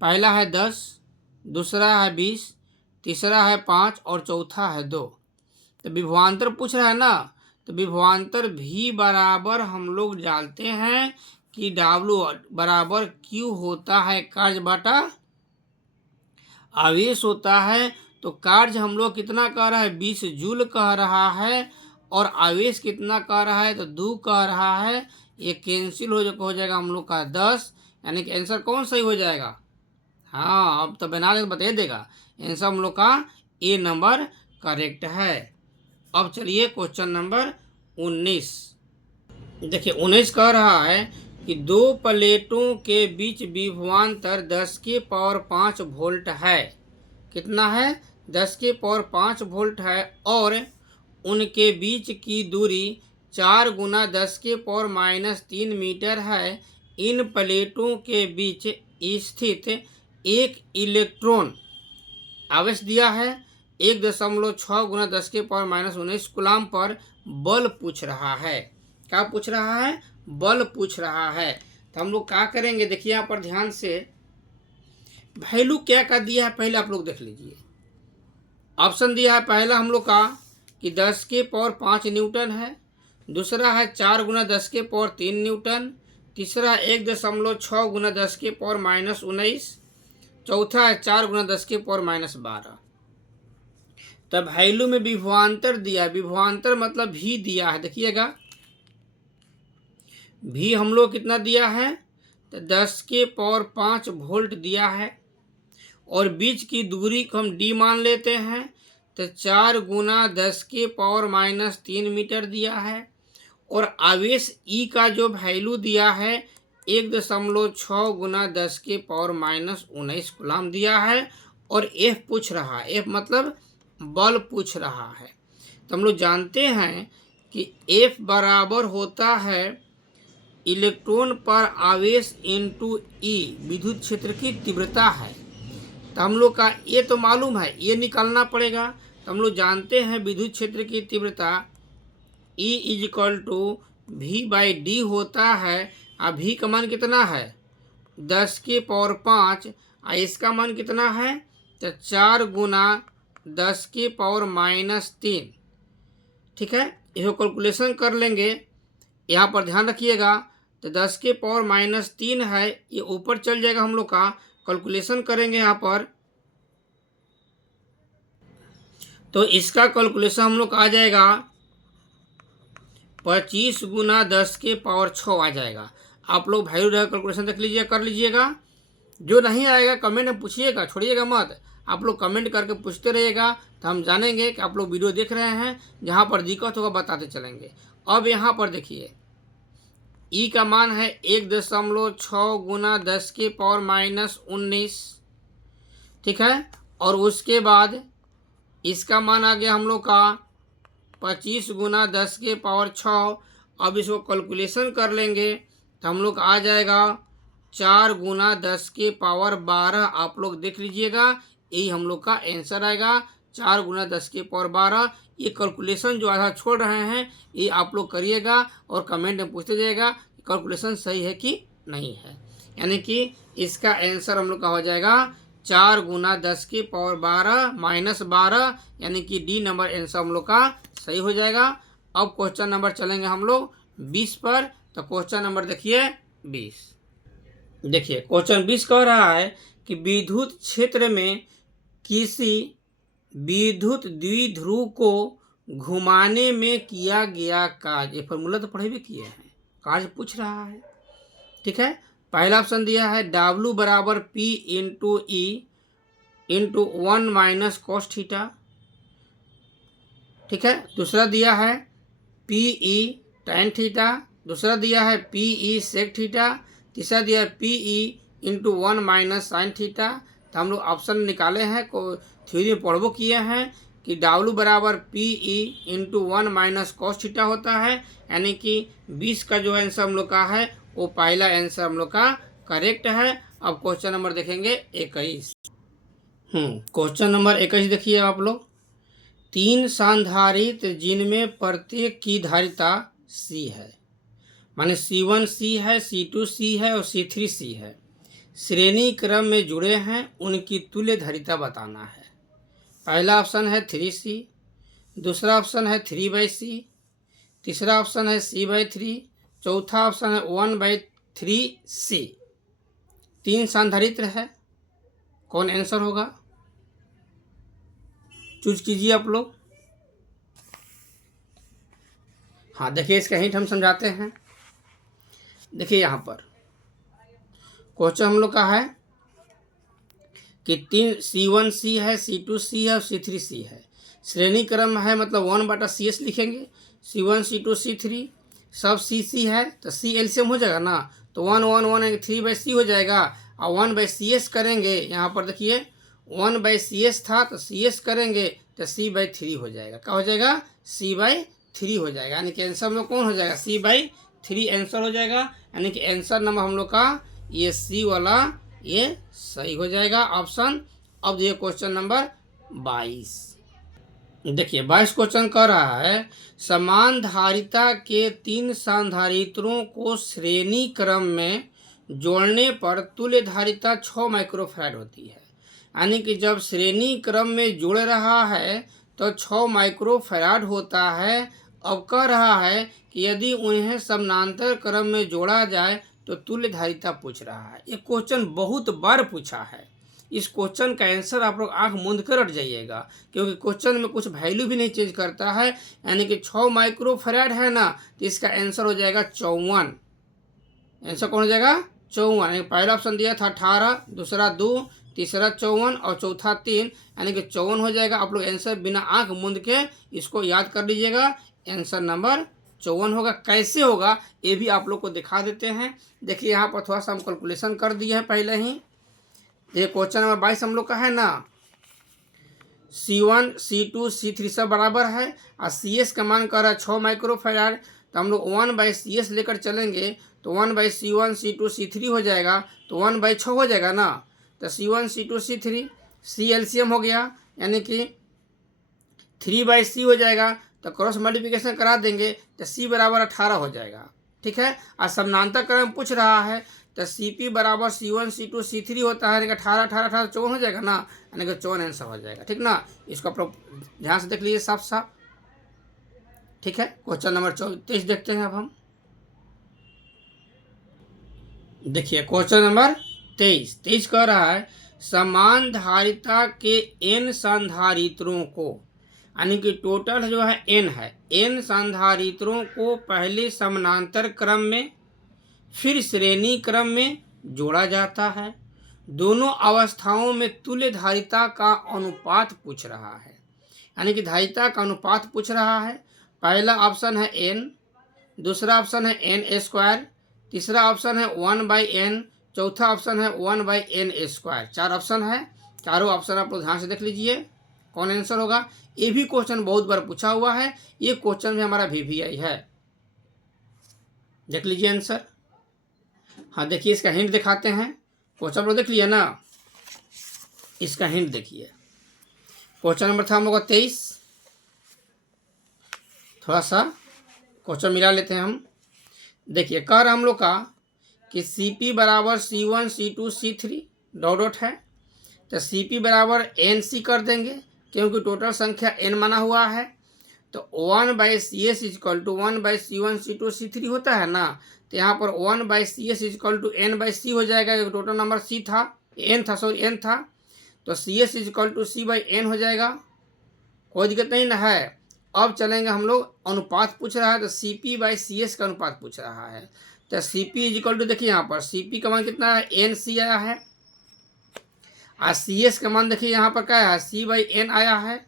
पहला है 10, दूसरा है 20, तीसरा है 5 और चौथा है 2। तो विभवांतर पूछ रहा है ना, तो विभवांतर भी बराबर हम लोग जानते हैं कि W बराबर Q होता है कार्य बटा आवेश होता है। तो कार्य हम लोग कितना कह रहा है? 20 जूल कह रहा है, और आवेश कितना कह रहा है? तो 2 कह रहा है। ये कैंसिल हो जाएगा हम लोग का 10, यानी कि आंसर कौन सही हो जाएगा? हाँ, अब तो बना ले बता देगा। आंसर हम लोग का ए नंबर करेक्ट है। अब चलिए क्वेश्चन नंबर 19। देखिए 19 कह रहा है कि 2 प्लेटों के बीच विभवांतर 10 के पावर 5 वोल्ट है। कितना है? 10 के पावर 5 वोल्ट है, और उनके बीच की दूरी 4 गुना 10 के पावर -3 मीटर है। इन प्लेटों के बीच स्थित एक इलेक्ट्रॉन आवेश दिया है 1.6 गुना 10 के पावर -19 कूलाम पर बल पूछ रहा है। क्या पूछ रहा है? बल पूछ रहा है। तो हम लोग क्या करेंगे? देखिए यहाँ पर ध्यान से, वैल्यू क्या का दिया है पहले आप लोग देख लीजिए। ऑप्शन दिया है पहला हम लोग का कि 10 के पावर 5 न्यूटन है, दूसरा है 4 गुना 10 के पावर 3 न्यूटन, तीसरा 1.6 गुना 10 के पावर -19, चौथा है 4 गुना 10 के पावर -12। तब वैल्यू में विभवांतर दिया, विभवांतर मतलब भी दिया है। देखिएगा भी हम लोग कितना दिया है? तो 10 के पावर 5 वोल्ट दिया है, और बीच की दूरी को हम डी मान लेते हैं, तो 4 गुना 10 के पावर -3 मीटर दिया है, और आवेश ई का जो वैल्यू दिया है 1.6 गुना 10 के पावर -19 कूलाम दिया है, और एफ पूछ रहा है। एफ मतलब बल पूछ रहा है। तो हम लोग जानते हैं कि एफ बराबर होता है इलेक्ट्रॉन पर आवेश इनटू ई, विद्युत क्षेत्र की तीव्रता है। तो हम लोग का ये तो मालूम है, ये निकालना पड़ेगा। तो हम लोग जानते हैं विद्युत क्षेत्र की तीव्रता E = V/D होता है। अब V का मान कितना है? 10 के पावर 5, और इसका मान कितना है? तो 4 गुना 10 के पावर -3। ठीक है, इसको कैलकुलेशन कर लेंगे। यहाँ पर ध्यान रखिएगा, तो 10 के पावर -3 है, ये ऊपर चल जाएगा हम लोग का। कैलकुलेशन करेंगे यहाँ पर, तो इसका कैलकुलेशन हम लोग आ जाएगा 25 गुना 10 के पावर 6 आ जाएगा। आप लोग वैल्यू रहेगा कैलकुलेशन देख लीजिए, कर लीजिएगा। जो नहीं आएगा कमेंट में पूछिएगा, छोड़िएगा मत। आप लोग कमेंट करके पूछते रहिएगा तो हम जानेंगे कि आप लोग वीडियो देख रहे हैं। जहाँ पर दिक्कत होगा बताते चलेंगे। अब यहाँ पर देखिए ई का मान है 1.6 गुना 10 के पावर -19, ठीक है। और उसके बाद इसका मान आ गया हम लोग का 25 गुना 10 के पावर 6। अब इसको कैलकुलेशन कर लेंगे तो हम लोग आ जाएगा 4 गुना 10 के पावर 12। आप लोग देख लीजिएगा, यही हम लोग का आंसर आएगा 4 गुना 10 के पावर 12। ये कैलकुलेशन जो आधा छोड़ रहे हैं ये आप लोग करिएगा और कमेंट में पूछते जाइएगा कैलकुलेशन सही है कि नहीं है। यानी कि इसका आंसर हम लोग का हो जाएगा 4 गुना 10 की पावर 12 -12, यानी कि डी नंबर आंसर हम लोग का सही हो जाएगा। अब क्वेश्चन नंबर चलेंगे हम लोग 20 पर। तो क्वेश्चन नंबर देखिए 20। देखिए क्वेश्चन 20 कह रहा है कि विद्युत क्षेत्र में किसी विद्युत द्विध्रुव को घुमाने में किया गया कार्य, ये फॉर्मूला तो पढ़े भी किए हैं, कार्य पूछ रहा है, ठीक है। पहला ऑप्शन दिया है W बराबर P into E into 1 minus cos theta, ठीक है। दूसरा दिया है PE tan थीटा, दूसरा दिया है PE सेक थीटा, तीसरा दिया है PE into 1 minus sine theta. तो हम लोग ऑप्शन निकाले हैं, को थ्योरी में पढ़बो किए हैं कि W बराबर PE into 1 minus cos theta होता है। यानी कि 20 का जो आंसर हम लोग का है वो पहला आंसर हम लोग का करेक्ट है। अब क्वेश्चन नंबर देखेंगे 21। क्वेश्चन नंबर 21 देखिए आप लोग। 3 संधारित्र जिनमें प्रत्येक की धारिता C है, माने C1 C है, C2 C है और C3 C है, श्रेणी क्रम में जुड़े हैं, उनकी तुल्य धारिता बताना है। पहला ऑप्शन है 3C, दूसरा ऑप्शन है 3/C, तीसरा ऑप्शन है C/3, चौथा ऑप्शन है 1/3C। 3 संधारित्र है, कौन आंसर होगा चूज कीजिए आप लोग। हाँ देखिए इसका हिंट हम समझाते हैं। देखिए यहाँ पर क्वेश्चन हम लोग का है कि 3 C1 C है, C2 C है और C3 C है, श्रेणी क्रम है, मतलब 1/CS लिखेंगे। C1 C2 C3 सब C है तो C एलसीएम हो जाएगा ना, तो 1 1 1 3/C हो जाएगा। और 1/CS करेंगे, यहाँ पर देखिए 1/CS था तो CS करेंगे तो C/3 हो जाएगा। क्या हो जाएगा? C/3 हो जाएगा। यानी कि आंसर में कौन हो जाएगा? C/3 आंसर हो जाएगा। यानी कि आंसर नंबर हम लोग का ये C वाला ये सही हो जाएगा ऑप्शन। अब ये क्वेश्चन नंबर 22 देखिए 22 क्वेश्चन कर रहा है समान धारिता के 3 संधारित्रों को श्रेणी क्रम में जोड़ने पर तुल्य धारिता 6 माइक्रोफैराड होती है। यानी कि जब श्रेणी क्रम में जुड़ रहा है तो 6 माइक्रोफैराड होता है। अब कह रहा है कि यदि उन्हें समानांतर क्रम में जोड़ा जाए तो तुल्य धारिता पूछ रहा है। ये क्वेश्चन बहुत बार पूछा है। इस क्वेश्चन का आंसर आप लोग आंख मूंद कर रट जाइएगा, क्योंकि क्वेश्चन में कुछ वैल्यू भी नहीं चेंज करता है। यानी कि 6 माइक्रोफैराड है ना, तो इसका आंसर हो जाएगा 54। आंसर कौन हो जाएगा? 54। पहला ऑप्शन दिया था 18, दूसरा 2, तीसरा 54 और चौथा 3, यानी कि 54 हो जाएगा। आप लोग आंसर बिना आंख मूंद के इसको याद कर लीजिएगा। आंसर नंबर 54 होगा। कैसे होगा ये भी आप लोग को दिखा देते हैं। देखिए यहाँ पर थोड़ा सा हम कैलकुलेशन कर दिए हैं पहले ही। ये क्वेश्चन नंबर 22 हम लोग का है ना, C1 C2 C3 सब बराबर है और CS का मान कर रहा है 6 माइक्रोफैराड। तो हम लोग 1/CS लेकर चलेंगे तो 1/C1 C2 C3 हो जाएगा, तो 1/6 हो जाएगा ना। तो C1 C2 C3 C LCM हो गया, यानी कि 3/C हो जाएगा। तो क्रॉस मल्टीप्लिकेशन करा देंगे तो C बराबर 18 हो जाएगा। ठीक है। और समानांतर क्रम पूछ रहा है तो CP बराबर C1 C2 C3 होता है, यानी कि 18 18 18 54 हो जाएगा ना, यानी कि 54 आंसर हो जाएगा। ठीक ना, इसको आप लोग ध्यान से देख लीजिए साफ साफ। ठीक है। क्वेश्चन नंबर 23 देखते हैं अब हम। देखिए क्वेश्चन नंबर 23 कह रहा है समान धारिता के n संधारित्रों को यानी कि टोटल जो है n है। n संधारित्रों को पहले समानांतर क्रम में फिर श्रेणी क्रम में जोड़ा जाता है। दोनों अवस्थाओं में तुल्य धारिता का अनुपात पूछ रहा है, यानी कि धारिता का अनुपात पूछ रहा है। पहला ऑप्शन है n, दूसरा ऑप्शन है n स्क्वायर, तीसरा ऑप्शन है 1/n, चौथा ऑप्शन है 1/n स्क्वायर। 4 ऑप्शन है, चारों ऑप्शन आप लोग ध्यान से देख लीजिए कौन आंसर होगा। ये भी क्वेश्चन बहुत बार पूछा हुआ है, ये क्वेश्चन भी हमारा VVI है। देख लीजिए आंसर। हाँ देखिए, इसका हिंट दिखाते हैं। क्वेश्चन आप लोग देख लिया ना, इसका हिंट देखिए। क्वेश्चन नंबर था हम लोग का 23। थोड़ा सा क्वेश्चन मिला लेते हैं हम। देखिए कह रहा हम लोग का कि CP बराबर C1 C2 C3 dot dot है, तो CP बराबर NC कर देंगे क्योंकि टोटल संख्या n माना हुआ है। तो 1/CS equal to 1/C1 C2 C3 होता है ना, तो यहाँ पर 1/CS इजक्वल टू n/C हो जाएगा, क्योंकि टोटल नंबर C था, n था, तो CS इजक्वल टू C/n हो जाएगा। कोई दिक्कत नहीं ना है। अब चलेंगे हम लोग, अनुपात पूछ रहा है तो CP/CS का अनुपात पूछ रहा है। तो CP इजक्वल टू देखिए यहाँ पर CP का मान कितना है, NC आया है, और CS का मान देखिए यहाँ पर क्या है, C/n आया है।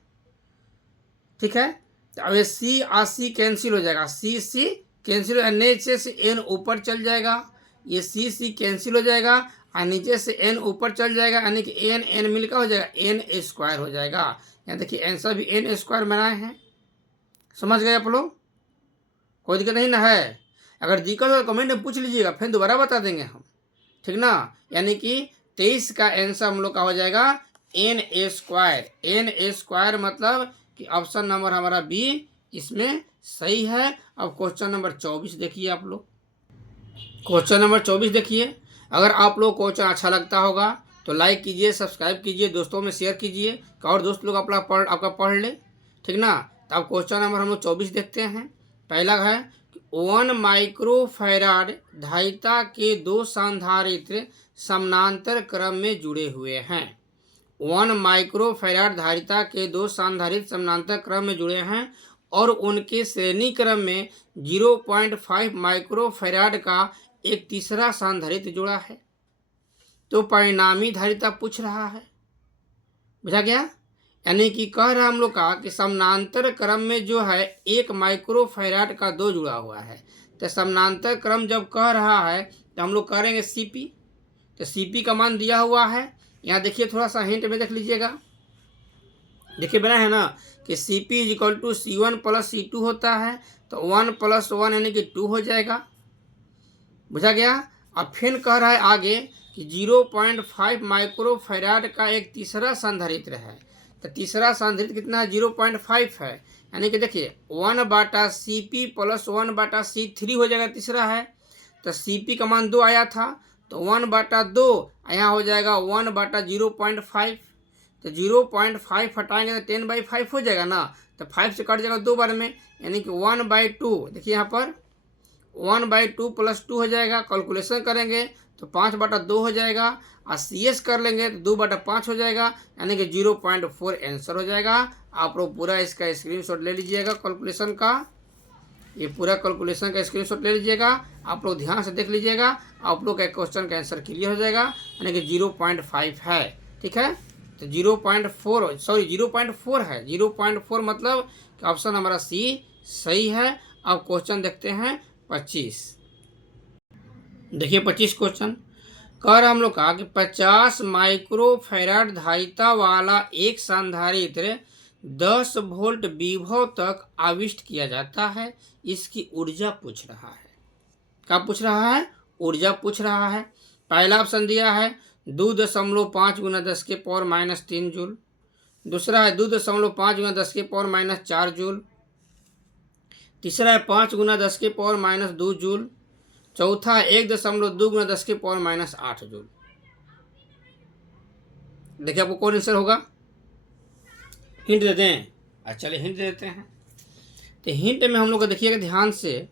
ठीक है, तो अब ये C और C कैंसिल हो जाएगा, C कैंसिल हो, नीचे से n ऊपर चल जाएगा, ये C कैंसिल हो जाएगा और नीचे से n ऊपर चल जाएगा, यानी कि n मिलकर हो जाएगा n स्क्वायर हो जाएगा। यहाँ देखिए आंसर भी n स्क्वायर बनाए हैं। समझ गए आप लोग? कोई दिक्कत नहीं ना है। अगर दिक्कत हो तो कमेंट में पूछ लीजिएगा, फिर दोबारा बता देंगे हम, ठीक ना। यानी कि 23 का आंसर हम लोग का हो जाएगा n स्क्वायर। n स्क्वायर मतलब कि ऑप्शन नंबर हमारा बी इसमें सही है। अब क्वेश्चन नंबर 24 देखिए आप लोग। क्वेश्चन नंबर 24 देखिए। अगर आप लोग क्वेश्चन अच्छा लगता होगा तो लाइक कीजिए, सब्सक्राइब कीजिए, दोस्तों में शेयर कीजिए और दोस्त लोग आपका पढ़ ले, ठीक ना। तो अब क्वेश्चन नंबर हम लोग 24 देखते हैं। पहला है 1 माइक्रोफैराड धारिता के 2 संधारित्र समानांतर क्रम में जुड़े हुए हैं। 1 माइक्रोफैराड धारिता के 2 संधारित्र समानांतर क्रम में जुड़े हैं और उनके श्रेणी क्रम में 0.5 माइक्रोफैराड का एक तीसरा संधारित्र जुड़ा है। तो परिणामी धारिता पूछ रहा है, बुझा गया। यानी कि कह रहा हम लोग का कि समानांतर क्रम में जो है 1 माइक्रोफैराड का 2 जुड़ा हुआ है। तो समानांतर क्रम जब कह रहा है तो हम लोग करेंगे CP। तो CP का मान दिया हुआ है, यहाँ देखिए थोड़ा सा हिंट में देख लीजिएगा। देखिए बना है ना कि CP equal to C1 + C2 होता है, तो 1 + 1 यानी कि 2 हो जाएगा, बुझा गया। अब फिर कह रहा है आगे कि 0.5 माइक्रोफैराड का एक तीसरा संधारित्र है। तो तीसरा संधारित्र कितना है, 0.5 है, यानी कि देखिए 1/CP + 1/C3 हो जाएगा, तीसरा है। तो CP का मान 2 आया था, तो 1/2 यहाँ हो जाएगा 1/0.5। तो 0.5 हटाएंगे तो 10/5 हो जाएगा ना, तो 5 से कट जाएगा 2 बार में, यानी कि 1/2। देखिए यहाँ पर 1/2 + 2 हो जाएगा। कैलकुलेशन करेंगे तो 5/2 हो जाएगा, और CS कर लेंगे तो 2/5 हो जाएगा, यानी कि 0.4 आंसर हो जाएगा। आप लोग पूरा इसका स्क्रीनशॉट ले लीजिएगा कैलकुलेशन का, ये पूरा कैलकुलेशन का स्क्रीनशॉट ले लीजिएगा। आप लोग ध्यान से देख लीजिएगा, आप लोग का क्वेश्चन का आंसर क्लियर हो जाएगा, यानी कि 0.5 है, ठीक है। तो 0.4 है, 0.4 मतलब ऑप्शन हमारा C सही है। अब क्वेश्चन देखते हैं 25। देखिए 25 क्वेश्चन कह रहा हम लोग का कि 50 माइक्रोफैराड धारिता वाला एक संधारित्र 10 वोल्ट विभव तक आविष्ट किया जाता है, इसकी ऊर्जा पूछ रहा है। क्या पूछ रहा है? ऊर्जा पूछ रहा है। पहला ऑप्शन दिया है 2.5 × 10⁻³ जूल, दूसरा है 2.5 × 10⁻⁴ जूल, तीसरा है 5 × 10⁻² जूल, चौथा है 1.2 × 10⁻8 जूल। देखिए आपको कौन आंसर होगा, हिंट देते हैं। अच्छा चलिए हिंट देते हैं। तो हिंट में हम लोग का देखिएगा ध्यान से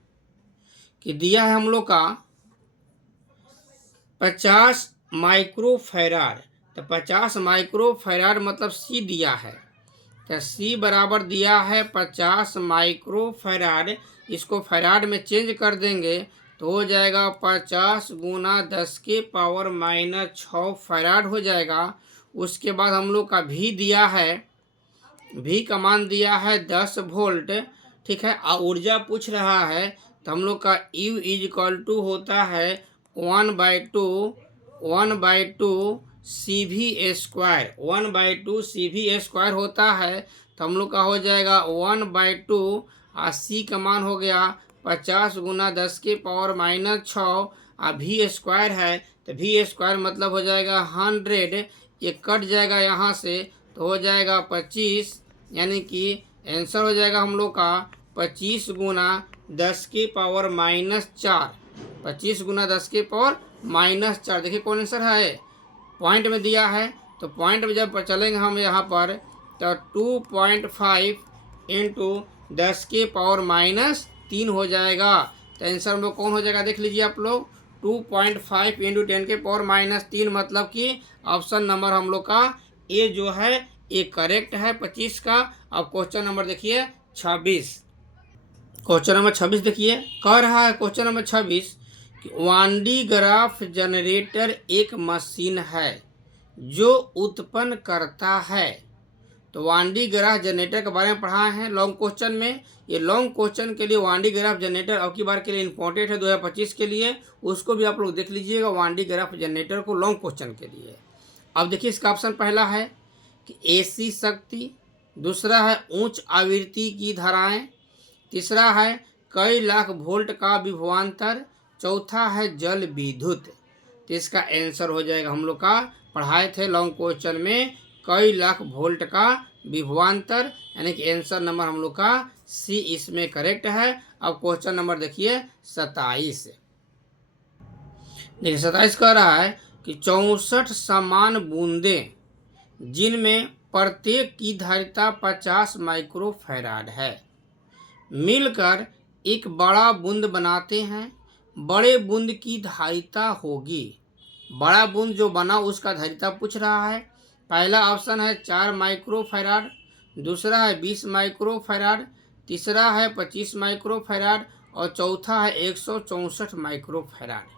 कि दिया है हम लोग का 50 माइक्रोफैराड। तो 50 माइक्रोफैराड मतलब C दिया है, तो C बराबर दिया है 50 माइक्रो फैराड, इसको फैराड में चेंज कर देंगे तो हो जाएगा 50 गुना 10 के पावर माइनस 6 फैराड हो जाएगा। उसके बाद हम लोग का V दिया है, V का मान दिया है 10 वोल्ट, ठीक है। और ऊर्जा पूछ रहा है तो हम लोग का U इज इक्वल टू होता है 1/2 CV² 1/2 CV² होता है। तो हम लोग का हो जाएगा 1/2 और C का मान हो गया 50 गुना 10 के पावर माइनस 6 और V² है तो V² मतलब हो जाएगा 100, ये कट जाएगा यहाँ से तो हो जाएगा 25, यानी कि आंसर हो जाएगा हम लोग का 25 गुना 10 के पावर माइनस 4, 25 गुना 10 के पावर माइनस 4। देखिए कौन आंसर है, पॉइंट में दिया है तो पॉइंट में जब चलेंगे हम यहाँ पर तो 2.5 इंटू 10 के पावर माइनस 3 हो जाएगा। तो आंसर में कौन हो जाएगा देख लीजिए आप लोग, 2.5 इंटू 10 के पावर माइनस 3, मतलब कि ऑप्शन नंबर हम लोग का ए जो है ये करेक्ट है 25 का। अब क्वेश्चन नंबर देखिए 26, क्वेश्चन नंबर 26 देखिए, कह रहा है क्वेश्चन नंबर 26 कि वांडी ग्राफ जनरेटर एक मशीन है जो उत्पन्न करता है। तो वांडी ग्राफ जनरेटर के बारे में पढ़ा है लॉन्ग क्वेश्चन में। ये लॉन्ग क्वेश्चन के लिए वांडी ग्राफ जनरेटर अब की बार के लिए इंपॉर्टेंट है 2025 के लिए, उसको भी आप लोग देख लीजिएगा वांडी ग्राफ जनरेटर को लॉन्ग क्वेश्चन के लिए। अब देखिए इसका ऑप्शन पहला है कि एसी शक्ति, दूसरा है उच्च आवृत्ति की धाराएं, तीसरा है कई लाख वोल्ट का विभवांतर, चौथा है जल विद्युत। तो इसका आंसर हो जाएगा हम लोग का पढ़ाए थे लॉन्ग क्वेश्चन में कई लाख वोल्ट का विभवांतर, यानी कि आंसर नंबर हम लोग का सी इसमें करेक्ट है। अब क्वेश्चन नंबर देखिए 27, देखिए 27 कह रहा है कि 64 समान बूंदें जिनमें प्रत्येक की धारिता 50 माइक्रोफैराड है मिलकर एक बड़ा बूंद बनाते हैं, बड़े बूंद की धारिता होगी। बड़ा बूंद जो बना उसका धारिता पूछ रहा है। पहला ऑप्शन है 4 माइक्रोफैराड, दूसरा है 20 माइक्रोफैराड, तीसरा है 25 माइक्रोफैराड और चौथा है 164 माइक्रोफैराड।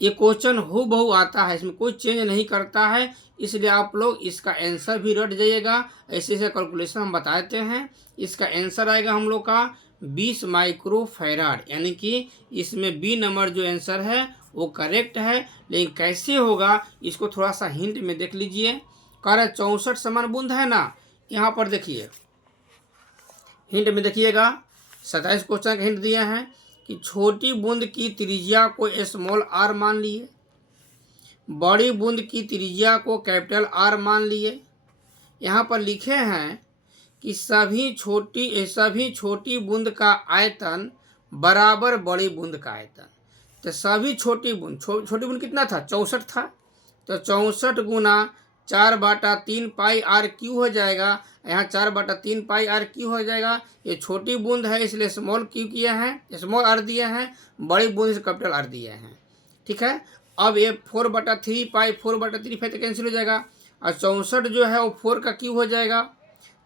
ये क्वेश्चन हूबहू आता है, इसमें कोई चेंज नहीं करता है, इसलिए आप लोग इसका आंसर भी रट जाइएगा। ऐसे ऐसे कैलकुलेशन हम बताते हैं। इसका आंसर आएगा हम लोग का 20 माइक्रोफैराड, यानी कि इसमें बी नंबर जो आंसर है वो करेक्ट है। लेकिन कैसे होगा इसको थोड़ा सा हिंट में देख लीजिए। कह रहा है 64 समान बूंद है ना, यहाँ पर देखिए हिंट में देखिएगा 27 क्वेश्चन का हिंट दिए हैं कि छोटी बूंद की त्रिज्या को स्मॉल आर मान लिए, बड़ी बूंद की त्रिज्या को कैपिटल आर मान लिए। यहाँ पर लिखे हैं कि सभी छोटी बूंद का आयतन बराबर बड़ी बूंद का आयतन। तो सभी छोटी बूंद कितना था, 64 था। तो 64 गुना 4/3 पाई आर क्यू हो जाएगा, यहाँ 4/3 पाई आर क्यू हो जाएगा। ये छोटी बूंद है इसलिए स्मॉल क्यू किए हैं, स्मॉल आर दिए हैं, बड़ी बूंद से कैपिटल आर दिए हैं, ठीक है। अब ये 4/3 पाई 4/3 पाई तो कैंसिल हो जाएगा और 64 जो है वो 4 का क्यू हो जाएगा,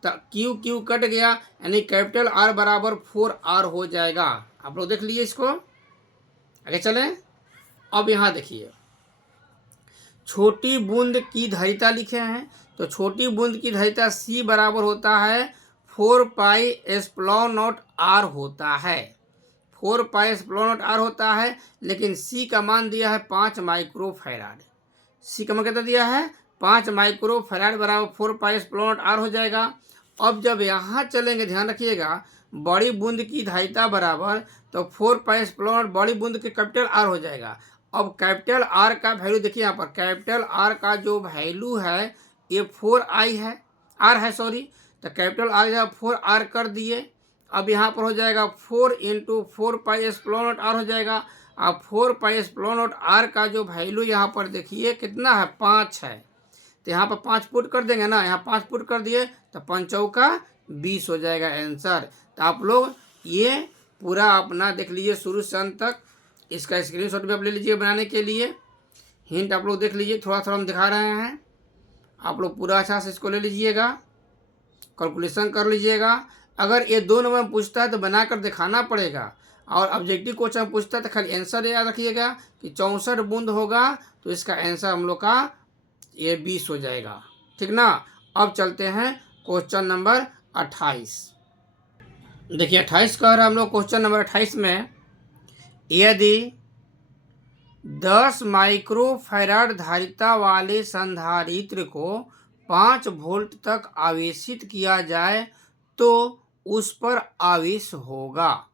तो क्यू क्यू कट गया, यानी कैपिटल आर बराबर 4R हो जाएगा। आप लोग देख लीजिए इसको, आगे चलें। अब यहाँ देखिए छोटी बूंद की धारिता लिखे हैं, तो छोटी बूंद की धारिता C बराबर होता है 4 पाई एप्सिलॉन नॉट R होता है, 4 पाई एप्सिलॉन नॉट R होता है। लेकिन C का मान दिया है 5 माइक्रोफैराड, C का मान कितना दिया है 5 माइक्रोफैराड बराबर 4 पाई एप्सिलॉन नॉट R हो जाएगा। अब जब यहाँ चलेंगे ध्यान रखिएगा, बड़ी बूंद की धारिता बराबर तो 4 पाई एप्सिलॉन नॉट बड़ी बूंद के कैपिटल R हो जाएगा। अब कैपिटल आर का वैल्यू देखिए, यहाँ पर कैपिटल आर का जो वैल्यू है ये 4I है, आर है सॉरी, तो कैपिटल आर यहाँ 4R कर दिए। अब यहाँ पर हो जाएगा 4 into 4 pi epsilon not R हो जाएगा। अब 4 पाई एप्सिलॉन नॉट R का जो वैल्यू यहाँ पर देखिए कितना है 5 है, तो यहाँ पर 5 पुट कर देंगे ना, यहाँ 5 पुट कर दिए तो 5 चौका 20 हो जाएगा आंसर। तो आप लोग ये पूरा अपना देख लीजिए शुरू से अंत तक, इसका स्क्रीनशॉट भी आप ले लीजिए बनाने के लिए। हिंट आप लोग देख लीजिए, थोड़ा थोड़ा हम दिखा रहे हैं, आप लोग पूरा अच्छा से इसको ले लीजिएगा। कैलकुलेशन कर लीजिएगा। अगर ये 2 नंबर में पूछता है तो बनाकर दिखाना पड़ेगा, और ऑब्जेक्टिव क्वेश्चन पूछता है तो खाली आंसर याद रखिएगा कि 64 बूंद होगा, तो इसका आंसर हम लोग का ये 20 हो जाएगा। ठीक ना। अब चलते हैं क्वेश्चन नंबर 28। देखिए 28 कह रहा है हम लोग क्वेश्चन नंबर 28 में, यदि 10 माइक्रोफैराड धारिता वाले संधारित्र को 5 वोल्ट तक आवेशित किया जाए तो उस पर आवेश होगा।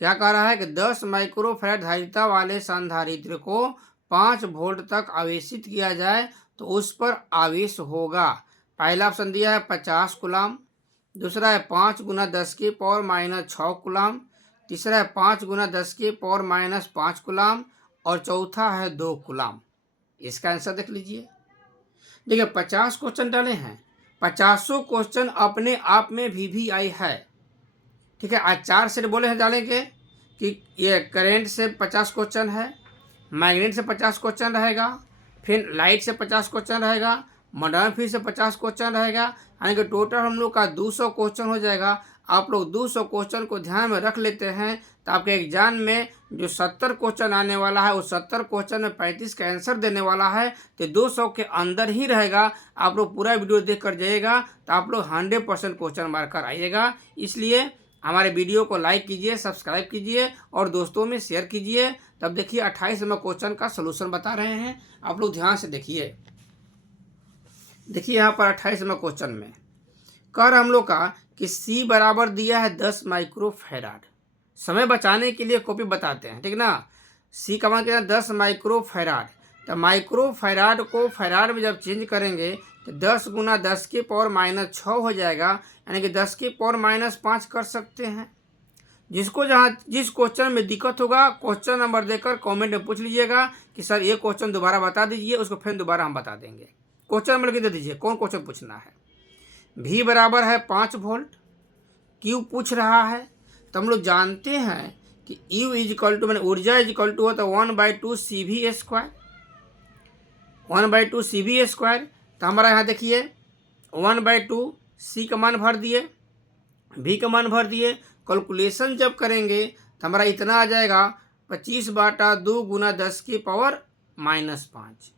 क्या कह रहा है कि 10 माइक्रोफैराड धारिता वाले संधारित्र को 5 वोल्ट तक आवेशित किया जाए तो उस पर आवेश होगा। पहला ऑप्शन दिया है 50 कूलाम, दूसरा है 5 गुना 10 की पावर माइनस 6 कूलाम, तीसरा है 5 गुना 10 की पावर माइनस 5 कूलाम, और चौथा है 2 कूलाम। इसका आंसर देख लीजिए। देखिए 50 क्वेश्चन डाले हैं, 50 क्वेश्चन अपने आप में VVI है। ठीक है। आज 4 सेट बोले हैं डालेंगे कि ये करेंट से 50 क्वेश्चन है, मैग्नेट से 50 क्वेश्चन रहेगा, फिर लाइट से 50 क्वेश्चन रहेगा, मॉडर्न फिर से 50 क्वेश्चन रहेगा, यानी कि टोटल हम लोग का 200 क्वेश्चन हो जाएगा। आप लोग 200 क्वेश्चन को ध्यान में रख लेते हैं तो आपके एग्जाम में जो 70 क्वेश्चन आने वाला है, उस 70 क्वेश्चन में 35 का आंसर देने वाला है, तो 200 के अंदर ही रहेगा। आप लोग पूरा वीडियो देख कर जाइएगा तो आप लोग 100% क्वेश्चन मार कर आइएगा। इसलिए हमारे वीडियो को लाइक कीजिए, सब्सक्राइब कीजिए और दोस्तों में शेयर कीजिए। तब देखिए 28 नंबर क्वेश्चन का सलूशन बता रहे हैं, आप लोग ध्यान से देखिए। देखिए यहाँ पर 28 नंबर क्वेश्चन में कर हम लोग का कि C बराबर दिया है 10 माइक्रोफैराड। समय बचाने के लिए कॉपी बताते हैं, ठीक ना। C का मान कितना 10 माइक्रोफैराड, तो माइक्रोफैराड को फैराड में जब चेंज करेंगे तो 10 गुना 10 की पावर माइनस 6 हो जाएगा, यानी कि 10 की पावर माइनस 5 कर सकते हैं। जिसको जहाँ जिस क्वेश्चन में दिक्कत होगा क्वेश्चन नंबर देकर कमेंट में पूछ लीजिएगा कि सर ये क्वेश्चन दोबारा बता दीजिए, उसको फिर दोबारा हम बता देंगे। क्वेश्चन नंबर लिख दे दीजिए कौन क्वेश्चन पूछना है। V बराबर है 5 वोल्ट, Q पूछ रहा है, तो हम लोग जानते हैं कि U इजिकल टू मैंने ऊर्जा इजिकल टू होता है 1/2 CV स्क्वायर, 1/2 CV स्क्वायर। तो हमारा यहाँ देखिए 1/2 C का मान भर दिए, V का मान भर दिए। कैलकुलेशन जब करेंगे तो हमारा इतना आ जाएगा 25/2 गुना 10 की पावर माइनस 5।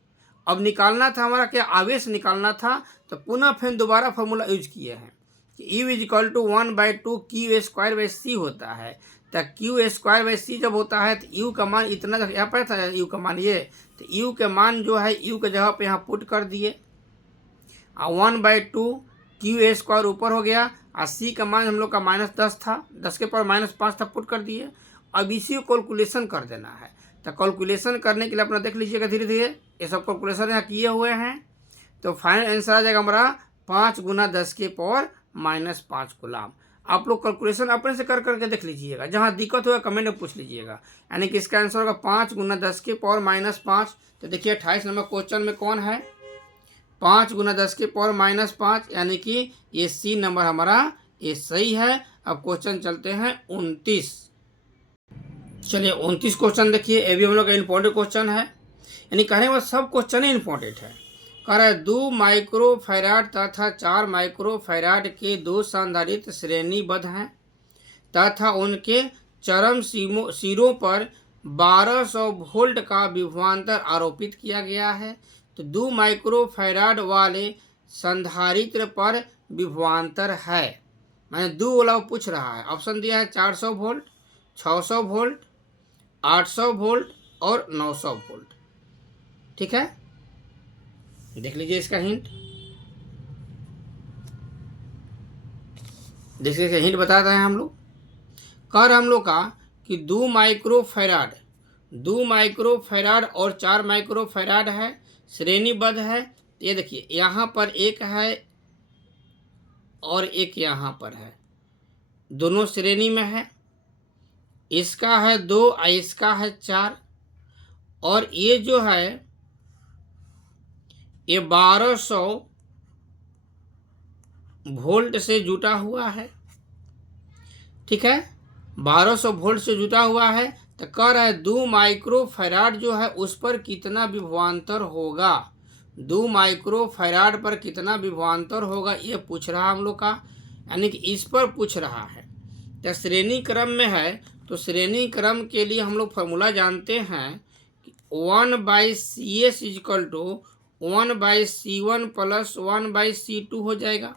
अब निकालना था हमारा क्या, आवेश निकालना था, तो पुनः फिर दोबारा फॉर्मूला यूज किए हैं कि U equal to 1/2 Q square by C होता है। तो Q स्क्वायर बाई C जब होता है तो U का मान इतना, यहाँ पर था U का मान ये, तो U के मान जो है U के जगह पे यहाँ पुट कर दिए, 1/2 Q स्क्वायर ऊपर हो गया, और C का मान हम लोग का -10 था, 10 के पावर -5 था, पुट कर दिए। अब इसी को कैलकुलेशन कर देना है। तो कैलकुलेशन करने के लिए अपना देख लीजिएगा धीरे धीरे, ये सब कैलकुलेशन यहाँ किए हुए हैं। तो फाइनल आंसर आ जाएगा हमारा 5 गुना 10 के पावर -5 कूलाम। आप लोग कैलकुलेशन अपने से कर करके देख लीजिएगा, जहाँ दिक्कत होगा कमेंट में पूछ लीजिएगा। यानी कि इसका आंसर होगा 5 गुना 10 के पावर -5। तो देखिए 28 नंबर क्वेश्चन में कौन है, 5 गुना 10 के पावर -5, यानी कि ये C नंबर हमारा ये सही है। अब क्वेश्चन चलते हैं 29। चलिए 29 क्वेश्चन देखिए, ये भी हम लोग का इम्पोर्टेंट क्वेश्चन है, यानी कहने के बाद सब क्वेश्चन ही इम्पोर्टेंट है। कह रहा है 2 माइक्रोफैराड तथा 4 माइक्रोफैराड के 2 संधारित्र श्रेणीबद्ध हैं तथा उनके चरम सिरों पर 1200 वोल्ट का विभवांतर आरोपित किया गया है। तो 2 माइक्रोफैराड वाले संधारित्र पर विभवांतर है, मैंने 2 वाला पूछ रहा है। ऑप्शन दिया है 400 वोल्ट, 600 वोल्ट, 800 वोल्ट और 900 वोल्ट। ठीक है, देख लीजिए इसका हिंट। देखिए हिंट बताते हैं हम लोग। कर हम लोग का कि 2 माइक्रोफैराड और 4 माइक्रोफैराड है, श्रेणीबद्ध है। ये देखिए यहाँ पर एक है और एक यहाँ पर है, दोनों श्रेणी में है। इसका है 2 और इसका है 4, और ये जो है ये 1200 वोल्ट से जुटा हुआ है। ठीक है, 1200 वोल्ट से जुटा हुआ है। तो कह रहा है 2 माइक्रोफैराड जो है उस पर कितना विभवांतर होगा। 2 माइक्रोफैराड पर कितना विभवांतर होगा, ये पूछ रहा हम लोग का, यानी कि इस पर पूछ रहा है। तो श्रेणी क्रम में है, तो श्रेणी क्रम के लिए हम लोग फॉर्मूला जानते हैं कि 1/CS is equal to 1/C1 plus 1/C2 हो जाएगा,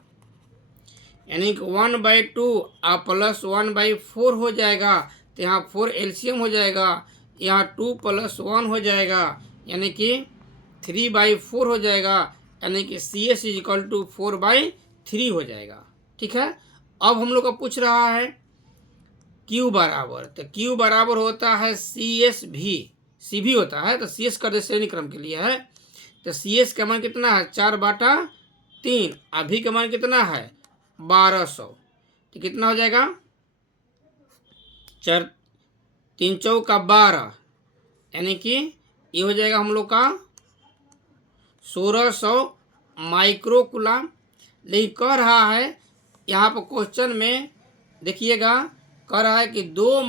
यानी कि 1/2 प्लस 1/4 हो जाएगा। तो यहाँ 4 एलसीएम हो जाएगा, यहाँ 2 + 1 हो जाएगा, यानी कि 3/4 हो जाएगा, यानी कि CS इजकल टू 4/3 हो जाएगा। ठीक है। अब हम लोग का पूछ रहा है Q बराबर, तो Q बराबर होता है CS भी, C भी होता है, तो CS कर दे, श्रेणी क्रम के लिए है। तो CS का मान कितना है 4/3, अभी का मान कितना है 1200, तो कितना हो जाएगा 4 3 चौका 12, यानी कि ये हो जाएगा हम लोग का 1600 माइक्रोकुलाम। लेकिन कह रहा है यहाँ पर क्वेश्चन में देखिएगा, कह रहा है कि 2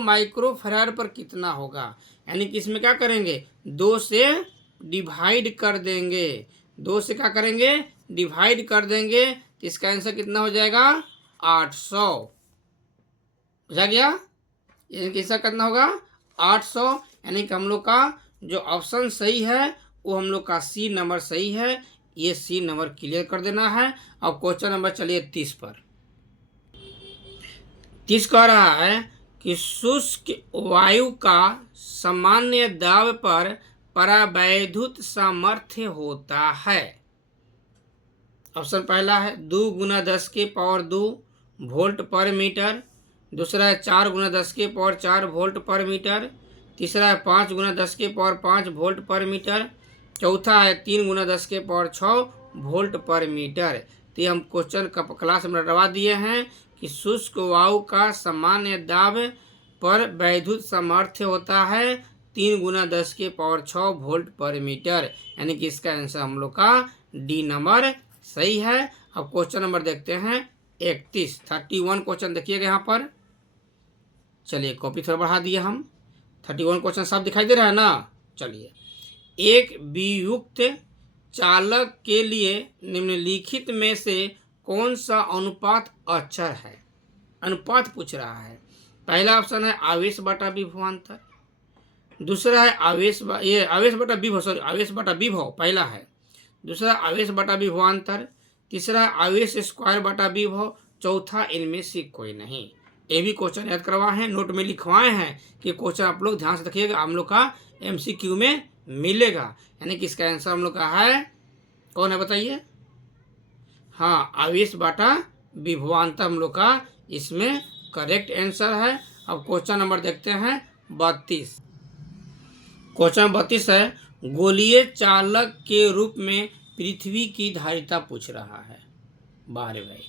माइक्रोफैराड पर कितना होगा, यानी कि इसमें क्या करेंगे 2 से डिवाइड कर देंगे, 2 से क्या करेंगे डिवाइड कर देंगे, तो इसका आंसर कितना हो जाएगा 800। बुझा गया, यानी कि इसका कितना होगा 800, यानी कि हम लोग का जो ऑप्शन सही है वो हम लोग का C नंबर सही है। ये C नंबर क्लियर कर देना है। अब क्वेश्चन नंबर चलिए 30 पर। 30 कह रहा है कि शुष्क वायु का सामान्य दाब पर परावैद्युत सामर्थ्य होता है। ऑप्शन पहला है 2 × 10⁻² वोल्ट पर मीटर, दूसरा है 4 × 10⁻4 वोल्ट पर मीटर, तीसरा है 5 × 10⁻5 वोल्ट पर मीटर, चौथा है 3 × 10�6 वोल्ट पर मीटर। तो ये हम क्वेश्चन का क्लास में रटवा दिए हैं कि शुष्क वायु का सामान्य दाब पर वैद्युत सामर्थ्य होता है 3 × 10⁻6 वोल्ट पर मीटर, यानी कि इसका आंसर हम लोग का डी नंबर सही है। अब क्वेश्चन नंबर देखते हैं 31 क्वेश्चन देखिएगा यहाँ पर। चलिए कॉपी थोड़ा बढ़ा दिए हम, 31 क्वेश्चन साफ दिखाई दे रहा है ना। चलिए, एक वियुक्त चालक के लिए निम्नलिखित में से कौन सा अनुपात अचर है, अनुपात पूछ रहा है। पहला ऑप्शन है आवेश बटा विभवांतर, दूसरा है आवेश बटा विभव पहला है, दूसरा आवेश बटा विभवांतर, तीसरा आवेश स्क्वायर बटा विभव, चौथा इनमें से कोई नहीं। ये भी क्वेश्चन याद करवाए हैं, नोट में लिखवाए हैं कि क्वेश्चन आप लोग ध्यान से रखिएगा, हम लोग का MCQ में मिलेगा। यानी कि इसका आंसर हम लोग का है कौन है बताइए, हाँ आवेश बटा विभवांतर हम लोग का इसमें करेक्ट आंसर है। अब क्वेश्चन नंबर देखते हैं 32। क्वेश्चन 32 है गोलीय चालक के रूप में पृथ्वी की धारिता पूछ रहा है। बारे भाई,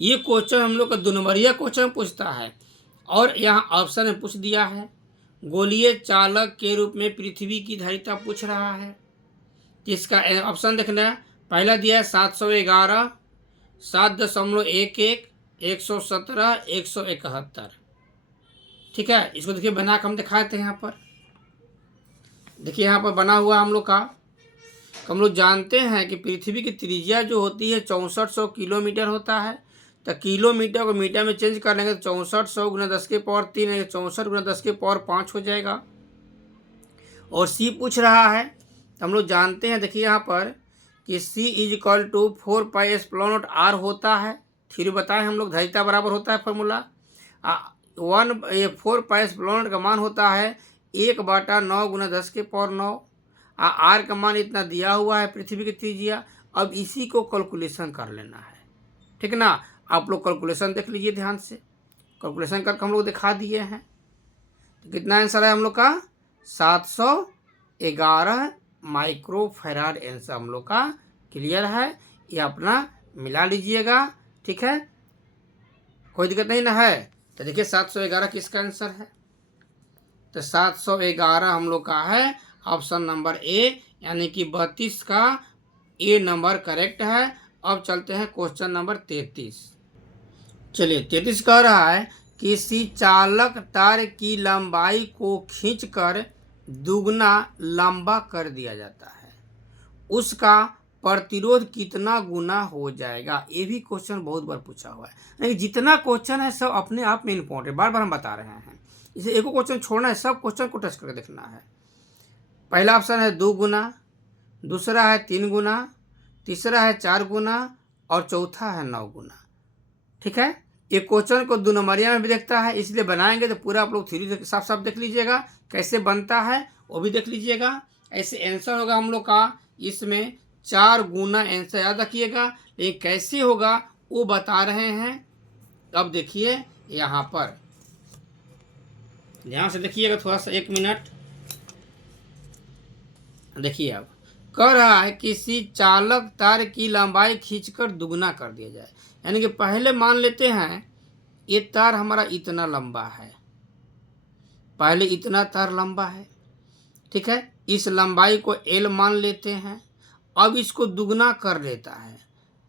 ये क्वेश्चन हम लोग का 2 नंबरिया क्वेश्चन पूछता है और यहाँ ऑप्शन में पूछ दिया है गोलीय चालक के रूप में पृथ्वी की धारिता पूछ रहा है। तो इसका ऑप्शन देखना है, पहला दिया है 711, 7.11, 117, 171। ठीक है, इसको देखिए बना के हम दिखाते हैं यहाँ पर। देखिए यहाँ पर बना हुआ हम लोग का, हम लोग जानते हैं कि पृथ्वी की त्रिज्या जो होती है 6400 किलोमीटर होता है। तो किलोमीटर को मीटर में चेंज कर लेंगे तो 6400 × 10⁻3 64 × 10⁻5 हो जाएगा। और C पूछ रहा है, तो हम लोग जानते हैं देखिए यहाँ पर कि C = 4πε0r होता है। फिर बताएं हम लोग धारिता बराबर होता है फॉर्मूला 4πε0 का मान होता है 1/9 × 10⁻9। R का मान इतना दिया हुआ है पृथ्वी की त्रिज्या। अब इसी को कैलकुलेशन कर लेना है, ठीक ना। आप लोग कैलकुलेशन देख लीजिए ध्यान से, कैलकुलेशन करके हम लोग दिखा दिए हैं। तो कितना आंसर है हम लोग का 711 माइक्रोफैराड आंसर हम लोग का क्लियर है। ये अपना मिला लीजिएगा, ठीक है, कोई दिक्कत नहीं ना है। तो देखिए 711 किसका आंसर है, तो 711 हम लोग का है ऑप्शन नंबर ए, यानी कि 32 का ए नंबर करेक्ट है। अब चलते हैं क्वेश्चन नंबर 33। चलिए 33 कह रहा है किसी चालक तार की लंबाई को खींचकर दुगना लंबा कर दिया जाता है। उसका प्रतिरोध कितना गुना हो जाएगा। ये भी क्वेश्चन बहुत बार पूछा हुआ है। नहीं, जितना क्वेश्चन है सब अपने आप में इम्पोर्टेंट, बार बार हम बता रहे हैं। इसे एक क्वेश्चन छोड़ना है, सब क्वेश्चन को टच करके देखना है। पहला ऑप्शन है 2 गुना, दूसरा है 3 गुना, तीसरा है 4 गुना और चौथा है 9 गुना। ठीक है, ये क्वेश्चन को 2 नंबरिया में भी देखता है, इसलिए बनाएंगे तो पूरा आप लोग थ्योरी साफ साफ देख लीजिएगा, कैसे बनता है वो भी देख लीजिएगा। ऐसे आंसर होगा हम लोग का इसमें 4 गुना आंसर, याद रखिएगा। लेकिन कैसे होगा वो बता रहे हैं। अब देखिए यहाँ पर ध्यान से देखिएगा, थोड़ा सा 1 मिनट देखिए। अब कह रहा है किसी चालक तार की लंबाई खींचकर दुगना कर दिया जाए। यानी कि पहले मान लेते हैं ये तार हमारा इतना लंबा है, पहले इतना तार लंबा है, ठीक है। इस लंबाई को L मान लेते हैं। अब इसको दुगना कर देता है,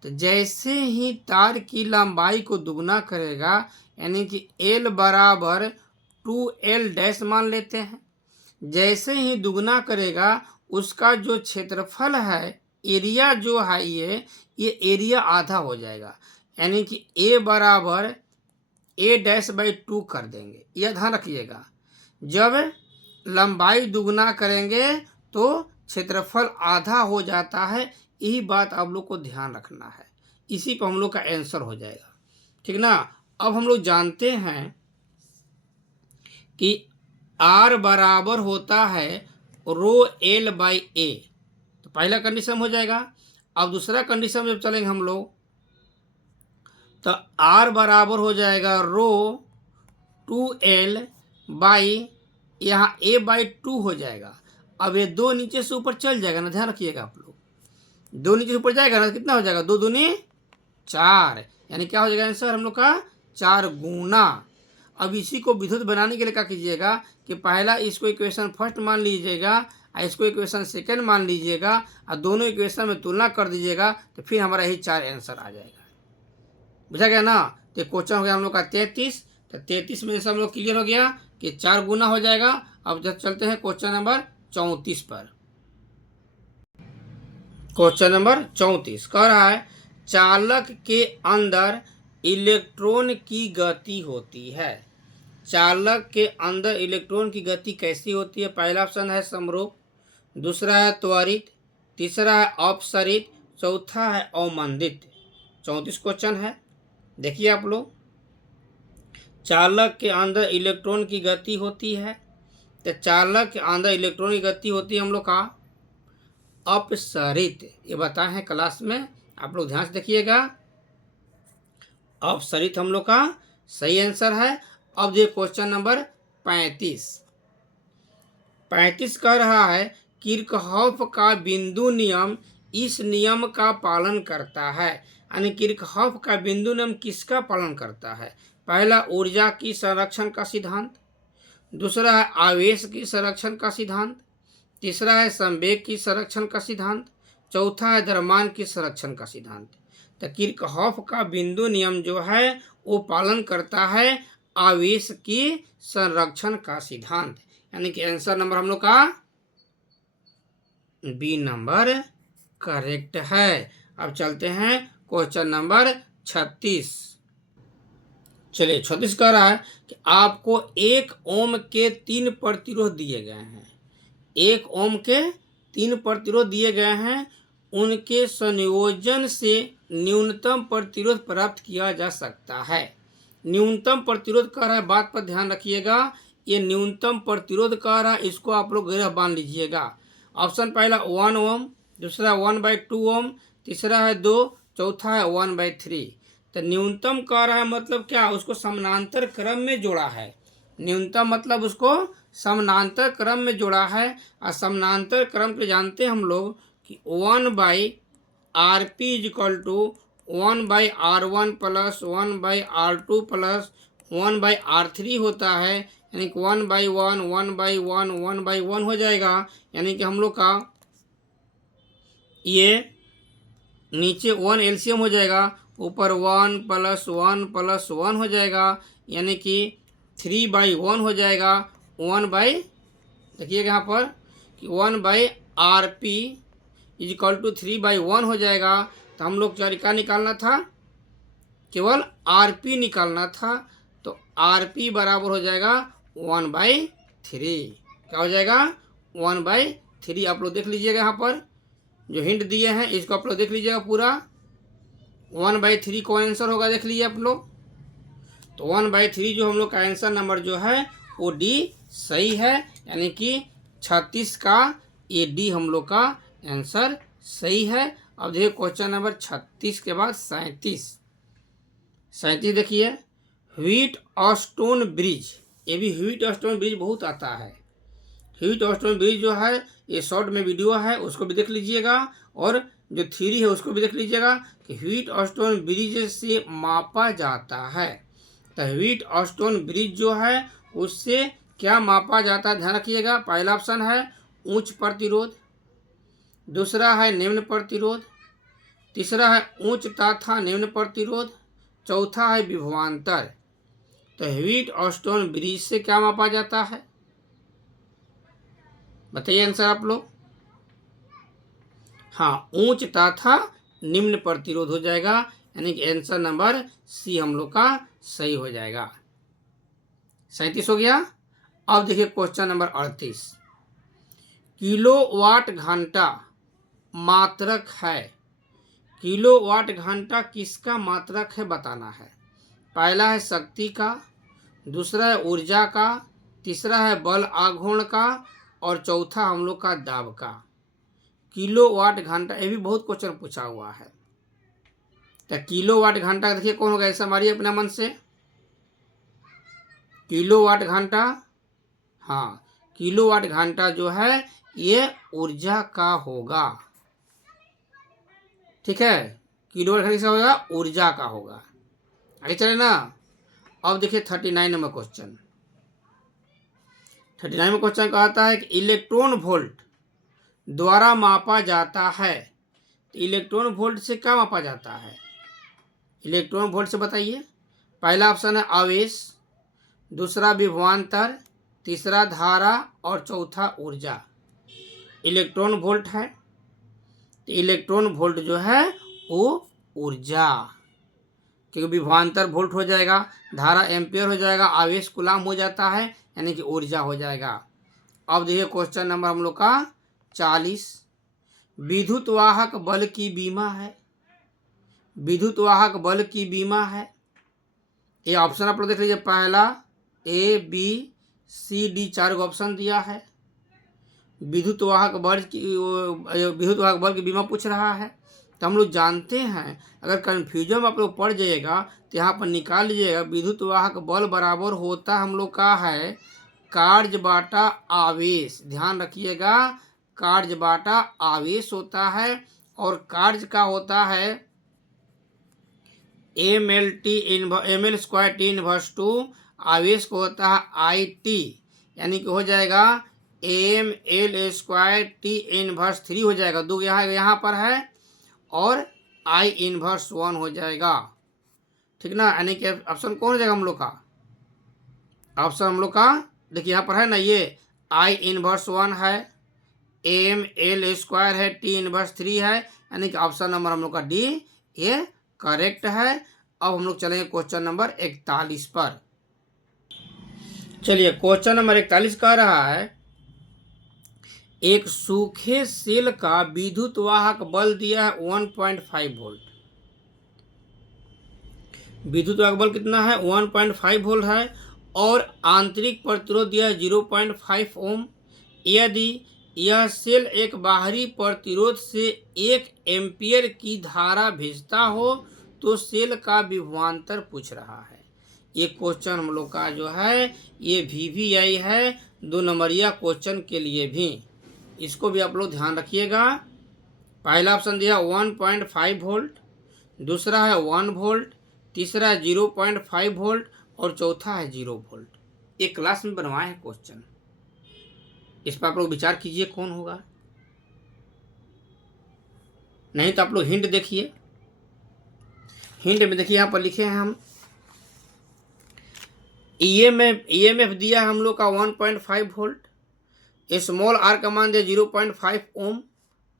तो जैसे ही तार की लंबाई को दुगना करेगा, यानी कि L बराबर 2L डैश मान लेते हैं। जैसे ही दुगना करेगा उसका जो क्षेत्रफल है, एरिया जो है ये एरिया आधा हो जाएगा। यानी कि A बराबर A डैश बाई 2 कर देंगे। यह ध्यान रखिएगा, जब लंबाई दुगना करेंगे तो क्षेत्रफल आधा हो जाता है। यही बात आप लोग को ध्यान रखना है, इसी पर हम लोग का आंसर हो जाएगा, ठीक ना। अब हम लोग जानते हैं कि R बराबर होता है रो L बाई ए, तो पहला कंडीशन हो जाएगा। अब दूसरा कंडीशन जब चलेंगे हम लोग, तो R बराबर हो जाएगा रो 2L बाई, यहाँ A बाई 2 हो जाएगा। अब ये 2 नीचे से ऊपर चल जाएगा ना, ध्यान रखिएगा आप लोग, 2 नीचे से ऊपर जाएगा ना, कितना हो जाएगा, 2 दूनी 4, यानी क्या हो जाएगा आंसर हम लोग का 4 गुना। अब इसी को विद्युत बनाने के लिए क्या कीजिएगा कि पहला इसको इक्वेशन फर्स्ट मान लीजिएगा और इसको इक्वेशन सेकंड मान लीजिएगा और दोनों इक्वेशन में तुलना कर दीजिएगा, तो फिर हमारा यही 4 आंसर आ जाएगा। बुझा गया ना। तो क्वेश्चन हो गया हम लोग का 33, तो 33 में से हम लोग क्लियर हो गया कि 4 गुना हो जाएगा। अब जब चलते हैं क्वेश्चन नंबर 34 पर। क्वेश्चन नंबर 34 कह रहा है चालक के अंदर इलेक्ट्रॉन की गति होती है। चालक के अंदर इलेक्ट्रॉन की गति कैसी होती है। पहला ऑप्शन है समरूप, दूसरा है त्वरित, तीसरा है अपसरित, चौथा है अवमंदित। 34 क्वेश्चन है, देखिए आप लोग। चालक के अंदर इलेक्ट्रॉन की गति होती है, तो चालक के अंदर इलेक्ट्रॉन की गति होती है हम लोग का अपसरित। ये बताए हैं क्लास में, आप लोग ध्यान से देखिएगा। अपसरित हम लोग का सही आंसर है। अब देखिए क्वेश्चन नंबर 35 कह रहा है किरचॉफ का बिंदु नियम इस नियम का पालन करता है। यानी किरचॉफ का बिंदु नियम किसका पालन करता है। पहला ऊर्जा की संरक्षण का सिद्धांत, दूसरा है आवेश की संरक्षण का सिद्धांत, तीसरा है संवेग की संरक्षण का सिद्धांत, चौथा है द्रव्यमान की संरक्षण का सिद्धांत। तो किरचॉफ का बिंदु नियम जो है वो पालन करता है आवेश की संरक्षण का सिद्धांत। यानी कि आंसर नंबर हम लोग का बी नंबर करेक्ट है। अब चलते हैं क्वेश्चन नंबर 36। चलिए 36 कह रहा है कि आपको 1 ओम के 3 प्रतिरोध दिए गए हैं। 1 ओम के 3 प्रतिरोध दिए गए हैं, उनके संयोजन से न्यूनतम प्रतिरोध प्राप्त किया जा सकता है। न्यूनतम प्रतिरोध कह रहा है, बात पर ध्यान रखिएगा। ये न्यूनतम प्रतिरोध कह रहा है, इसको आप लोग ग्रह बांध लीजिएगा। ऑप्शन पहला 1 ओम, दूसरा 1/2 ओम, तीसरा है 2, चौथा है 1/3। तो न्यूनतम कह रहा है मतलब क्या, उसको समानांतर क्रम में जोड़ा है। न्यूनतम मतलब उसको समानांतर क्रम में जोड़ा है। और समानांतर क्रम के जानते हैं हम लोग कि 1/RP = 1/R1 + 1/R2 + 1/R3 होता है। यानी कि 1/1 1/1 1/1 हो जाएगा। यानी कि हम लोग का ये नीचे 1 एलसीएम हो जाएगा, ऊपर 1 + 1 + 1 हो जाएगा। यानी कि 3/1 हो जाएगा। देखिएगा यहाँ पर कि 1/RP इज इक्वल टू 3/1 हो जाएगा। तो हम लोग क्या निकालना था, केवल RP निकालना था। तो RP बराबर हो जाएगा 1/3। क्या हो जाएगा 1/3। आप लोग देख लीजिएगा, यहाँ पर जो हिंट दिए हैं इसको आप लोग देख लीजिएगा पूरा। 1/3 कौन आंसर होगा देख लीजिए आप लोग। तो 1/3 जो हम लोग का आंसर नंबर जो है वो डी सही है, यानी कि 36 का ये डी हम लोग का आंसर सही है। अब देखिए क्वेश्चन नंबर 36 के बाद 37 देखिए, व्हीट स्टोन ब्रिज। ये भी व्हीट स्टोन ब्रिज बहुत आता है। व्हीट स्टोन ब्रिज जो है ये शॉर्ट में वीडियो है, उसको भी देख लीजिएगा, और जो थ्योरी है उसको भी देख लीजिएगा कि व्हीट स्टोन ब्रिज से मापा जाता है। तो व्हीट स्टोन ब्रिज जो है उससे क्या मापा जाता है, ध्यान रखिएगा। पहला ऑप्शन है उच्च प्रतिरोध, दूसरा है निम्न प्रतिरोध, तीसरा है उच्च तथा निम्न प्रतिरोध, चौथा है विभवांतर। तो व्हीट स्टोन ब्रिज से क्या मापा जाता है, बताइए आंसर आप लोग। हाँ, उच्च तथा निम्न प्रतिरोध हो जाएगा, यानी कि आंसर नंबर सी हम लोग का सही हो जाएगा। 37 हो गया। अब देखिए क्वेश्चन नंबर 38, किलोवाट घंटा मात्रक है। किलोवाट घंटा किसका मात्रक है बताना है। पहला है शक्ति का, दूसरा है ऊर्जा का, तीसरा है बल आघूर्ण का, और चौथा हम लोग का दाब का। किलोवाट घंटा, ये भी बहुत क्वेश्चन पूछा हुआ है। तो किलोवाट घंटा देखिए कौन होगा, ऐसा मारिए अपना मन से। किलोवाट घंटा, हाँ, किलोवाट घंटा जो है ये ऊर्जा का होगा, ठीक है। किलोवाट घंटा किसका होगा, ऊर्जा का होगा। आगे चले ना। अब देखिए 39 नंबर क्वेश्चन। 39 में क्वेश्चन कहता है कि इलेक्ट्रॉन वोल्ट द्वारा मापा जाता है। तो इलेक्ट्रॉन वोल्ट से क्या मापा जाता है, इलेक्ट्रॉन वोल्ट से बताइए। पहला ऑप्शन है आवेश, दूसरा विभवांतर, तीसरा धारा, और चौथा ऊर्जा। इलेक्ट्रॉन वोल्ट है, तो इलेक्ट्रॉन वोल्ट जो है वो ऊर्जा, क्योंकि विभवांतर वोल्ट हो जाएगा, धारा एम्पियर हो जाएगा, आवेश कूलाम हो जाता है, यानी कि ऊर्जा हो जाएगा। अब देखिए क्वेश्चन नंबर हम लोग का 40, विद्युत वाहक बल की बीमा है। विद्युत वाहक बल की बीमा है। ये ऑप्शन आप लोग देख लीजिए, पहला ABCD 4 ऑप्शन दिया है। विद्युत वाहक बल की बीमा पूछ रहा है। तो हम लोग जानते हैं, अगर कन्फ्यूजन आप लोग पड़ जाइएगा तो यहाँ पर निकाल लीजिएगा। विद्युत वाहक बल बराबर होता हम लोग का है कार्य बाटा आवेश। ध्यान रखिएगा, कार्य बाटा आवेश होता है, और कार्य का होता है ml²T⁻², आवेश को होता है IT, यानी कि हो जाएगा ml²T⁻3 हो जाएगा। दो यहाँ पर है, और I⁻1 हो जाएगा, ठीक ना। यानी कि ऑप्शन कौन हो जाएगा हम लोग का, ऑप्शन हम लोग का देखिए यहाँ पर है ना, ये I⁻1 है, ml² है, T⁻3 है, यानी कि ऑप्शन नंबर हम लोग का डी ये करेक्ट है। अब हम लोग चलेंगे क्वेश्चन नंबर 41 पर। चलिए क्वेश्चन नंबर 41 कह रहा है, एक सूखे सेल का विद्युत वाहक बल दिया है 1.5 वोल्ट। विद्युत वाहक बल कितना है, 1.5 वोल्ट है, और आंतरिक प्रतिरोध दिया है 0.5 ओम। यदि यह सेल एक बाहरी प्रतिरोध से 1 एम्पियर की धारा भेजता हो तो सेल का विभवांतर पूछ रहा है। ये क्वेश्चन हम लोग का जो है ये VVI है, 2 नंबरिया क्वेश्चन के लिए भी, इसको भी आप लोग ध्यान रखिएगा। पहला ऑप्शन दिया 1.5 वोल्ट, दूसरा है 1 वोल्ट, तीसरा है 0.5 वोल्ट, और चौथा है 0 वोल्ट। एक क्लास में बनवाए हैं क्वेश्चन, इस पर आप लोग विचार कीजिए कौन होगा। नहीं तो आप लोग हिंट देखिए, हिंट में देखिए यहाँ पर लिखे हैं हम EMF दिया है हम लोग का 1.5 वोल्ट, स्मॉल r का मान दिया 0.5 ओम,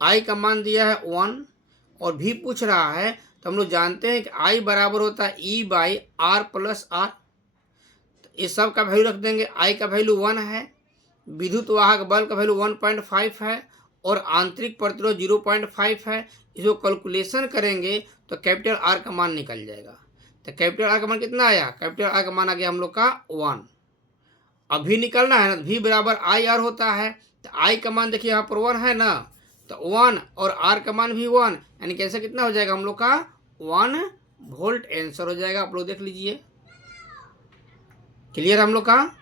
आई का मान दिया है 1 और भी पूछ रहा है, तो हम लोग जानते हैं कि आई बराबर होता है ई बाई आर प्लस आर। इस सब का वैल्यू रख देंगे। आई का वैल्यू 1 है, विद्युत वाहक बल का वैल्यू 1.5 है और आंतरिक प्रतिरोध 0.5 है। इसको कैलकुलेशन करेंगे तो कैपिटल आर का मान निकल जाएगा। तो कैपिटल आर का मान कितना आया? कैपिटल आर का मान आ गया हम लोग का 1। अभी निकलना है ना, भी बराबर आई आर होता है, तो आई का मान देखिए यहाँ पर 1 है ना, तो 1 और आर का मान भी 1, यानी कैसे कितना हो जाएगा हम लोग का 1 वोल्ट आंसर हो जाएगा। आप लोग देख लीजिए, क्लियर हम लोग का,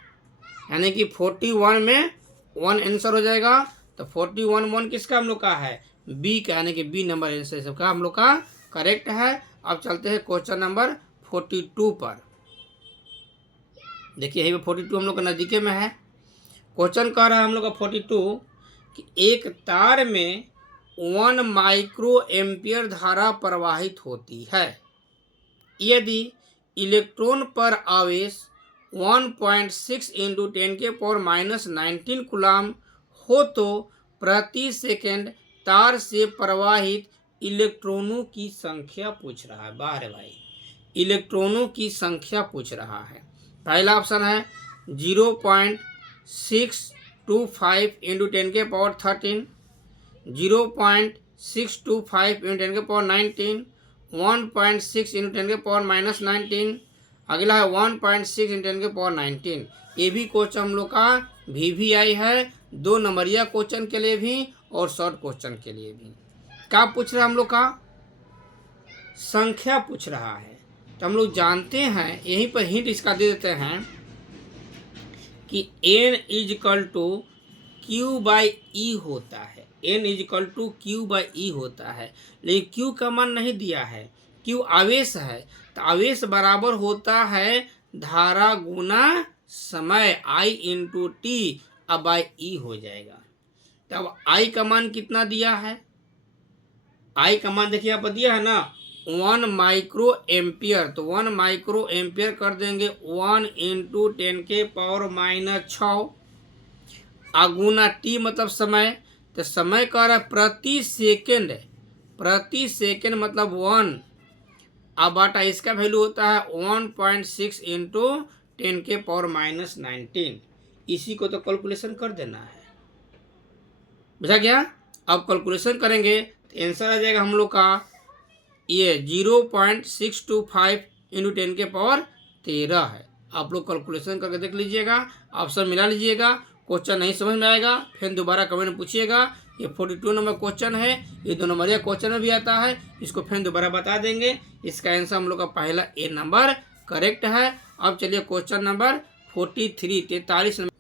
यानी कि 41 में 1 आंसर हो जाएगा। तो 41 किसका हम लोग का है? बी का, यानी कि बी नंबर आंसर सबका हम लोग का करेक्ट है। अब चलते हैं क्वेश्चन नंबर 42 पर। देखिए यही 42 हम लोग का नज़दीके में है। क्वेश्चन कह रहा है हम लोग का 42 कि एक तार में 1 माइक्रो एम्पियर धारा प्रवाहित होती है। यदि इलेक्ट्रॉन पर आवेश 1.6 इंटू 10⁻⁻19 कूलम हो तो प्रति सेकंड तार से प्रवाहित इलेक्ट्रॉनों की संख्या पूछ रहा है। बाहर भाई, इलेक्ट्रॉनों की संख्या पूछ रहा है। पहला ऑप्शन है 0.625 इंटू 10⁻13, 0.625 इंटू 10⁻19, 1.6 इंटू 10⁻⁻19, अगला है 1.6 इंटू 10⁻19। ये भी क्वेश्चन हम लोग का VVI है, 2 नंबरिया क्वेश्चन के लिए भी और शॉर्ट क्वेश्चन के लिए भी। क्या पूछ रहा है हम लोग का? संख्या पूछ रहा है। तो हम लोग जानते हैं, यहीं पर हिंट इसका दे देते हैं कि n is equal to Q by E होता है। n is equal to Q by E होता है, लेकिन क्यू का मान नहीं दिया है। क्यू आवेश है, तो आवेश बराबर होता है धारा गुना समय, I इंटू टी, अब बाई ई हो जाएगा। तब I का मान कितना दिया है? I का मान देखिए यहाँ पर दिया है ना 1 माइक्रो एम्पियर, तो 1 माइक्रो एम्पियर कर देंगे 1 इंटू 10⁻⁻6 अगुना टी मतलब समय। तो समय कह रहा है प्रति सेकेंड, प्रति सेकेंड मतलब 1, अब बाटा इसका वैल्यू होता है 1.6 इंटू 10⁻⁻19। इसी को तो कैलकुलेशन कर देना है, बुझा गया? अब कैलकुलेशन करेंगे तो आंसर आ जाएगा हम लोग का ये 0.625 इंटू 10⁻13 है। आप लोग कैलकुलेशन करके देख लीजिएगा, ऑप्शन मिला लीजिएगा। क्वेश्चन नहीं समझ में आएगा फिर दोबारा कमेंट में पूछिएगा। ये 42 नंबर क्वेश्चन है, ये 2 नंबरिया क्वेश्चन में भी आता है, इसको फिर दोबारा बता देंगे। इसका आंसर हम लोग का पहला ए नंबर करेक्ट है। अब चलिए क्वेश्चन नंबर 43 43 नंबर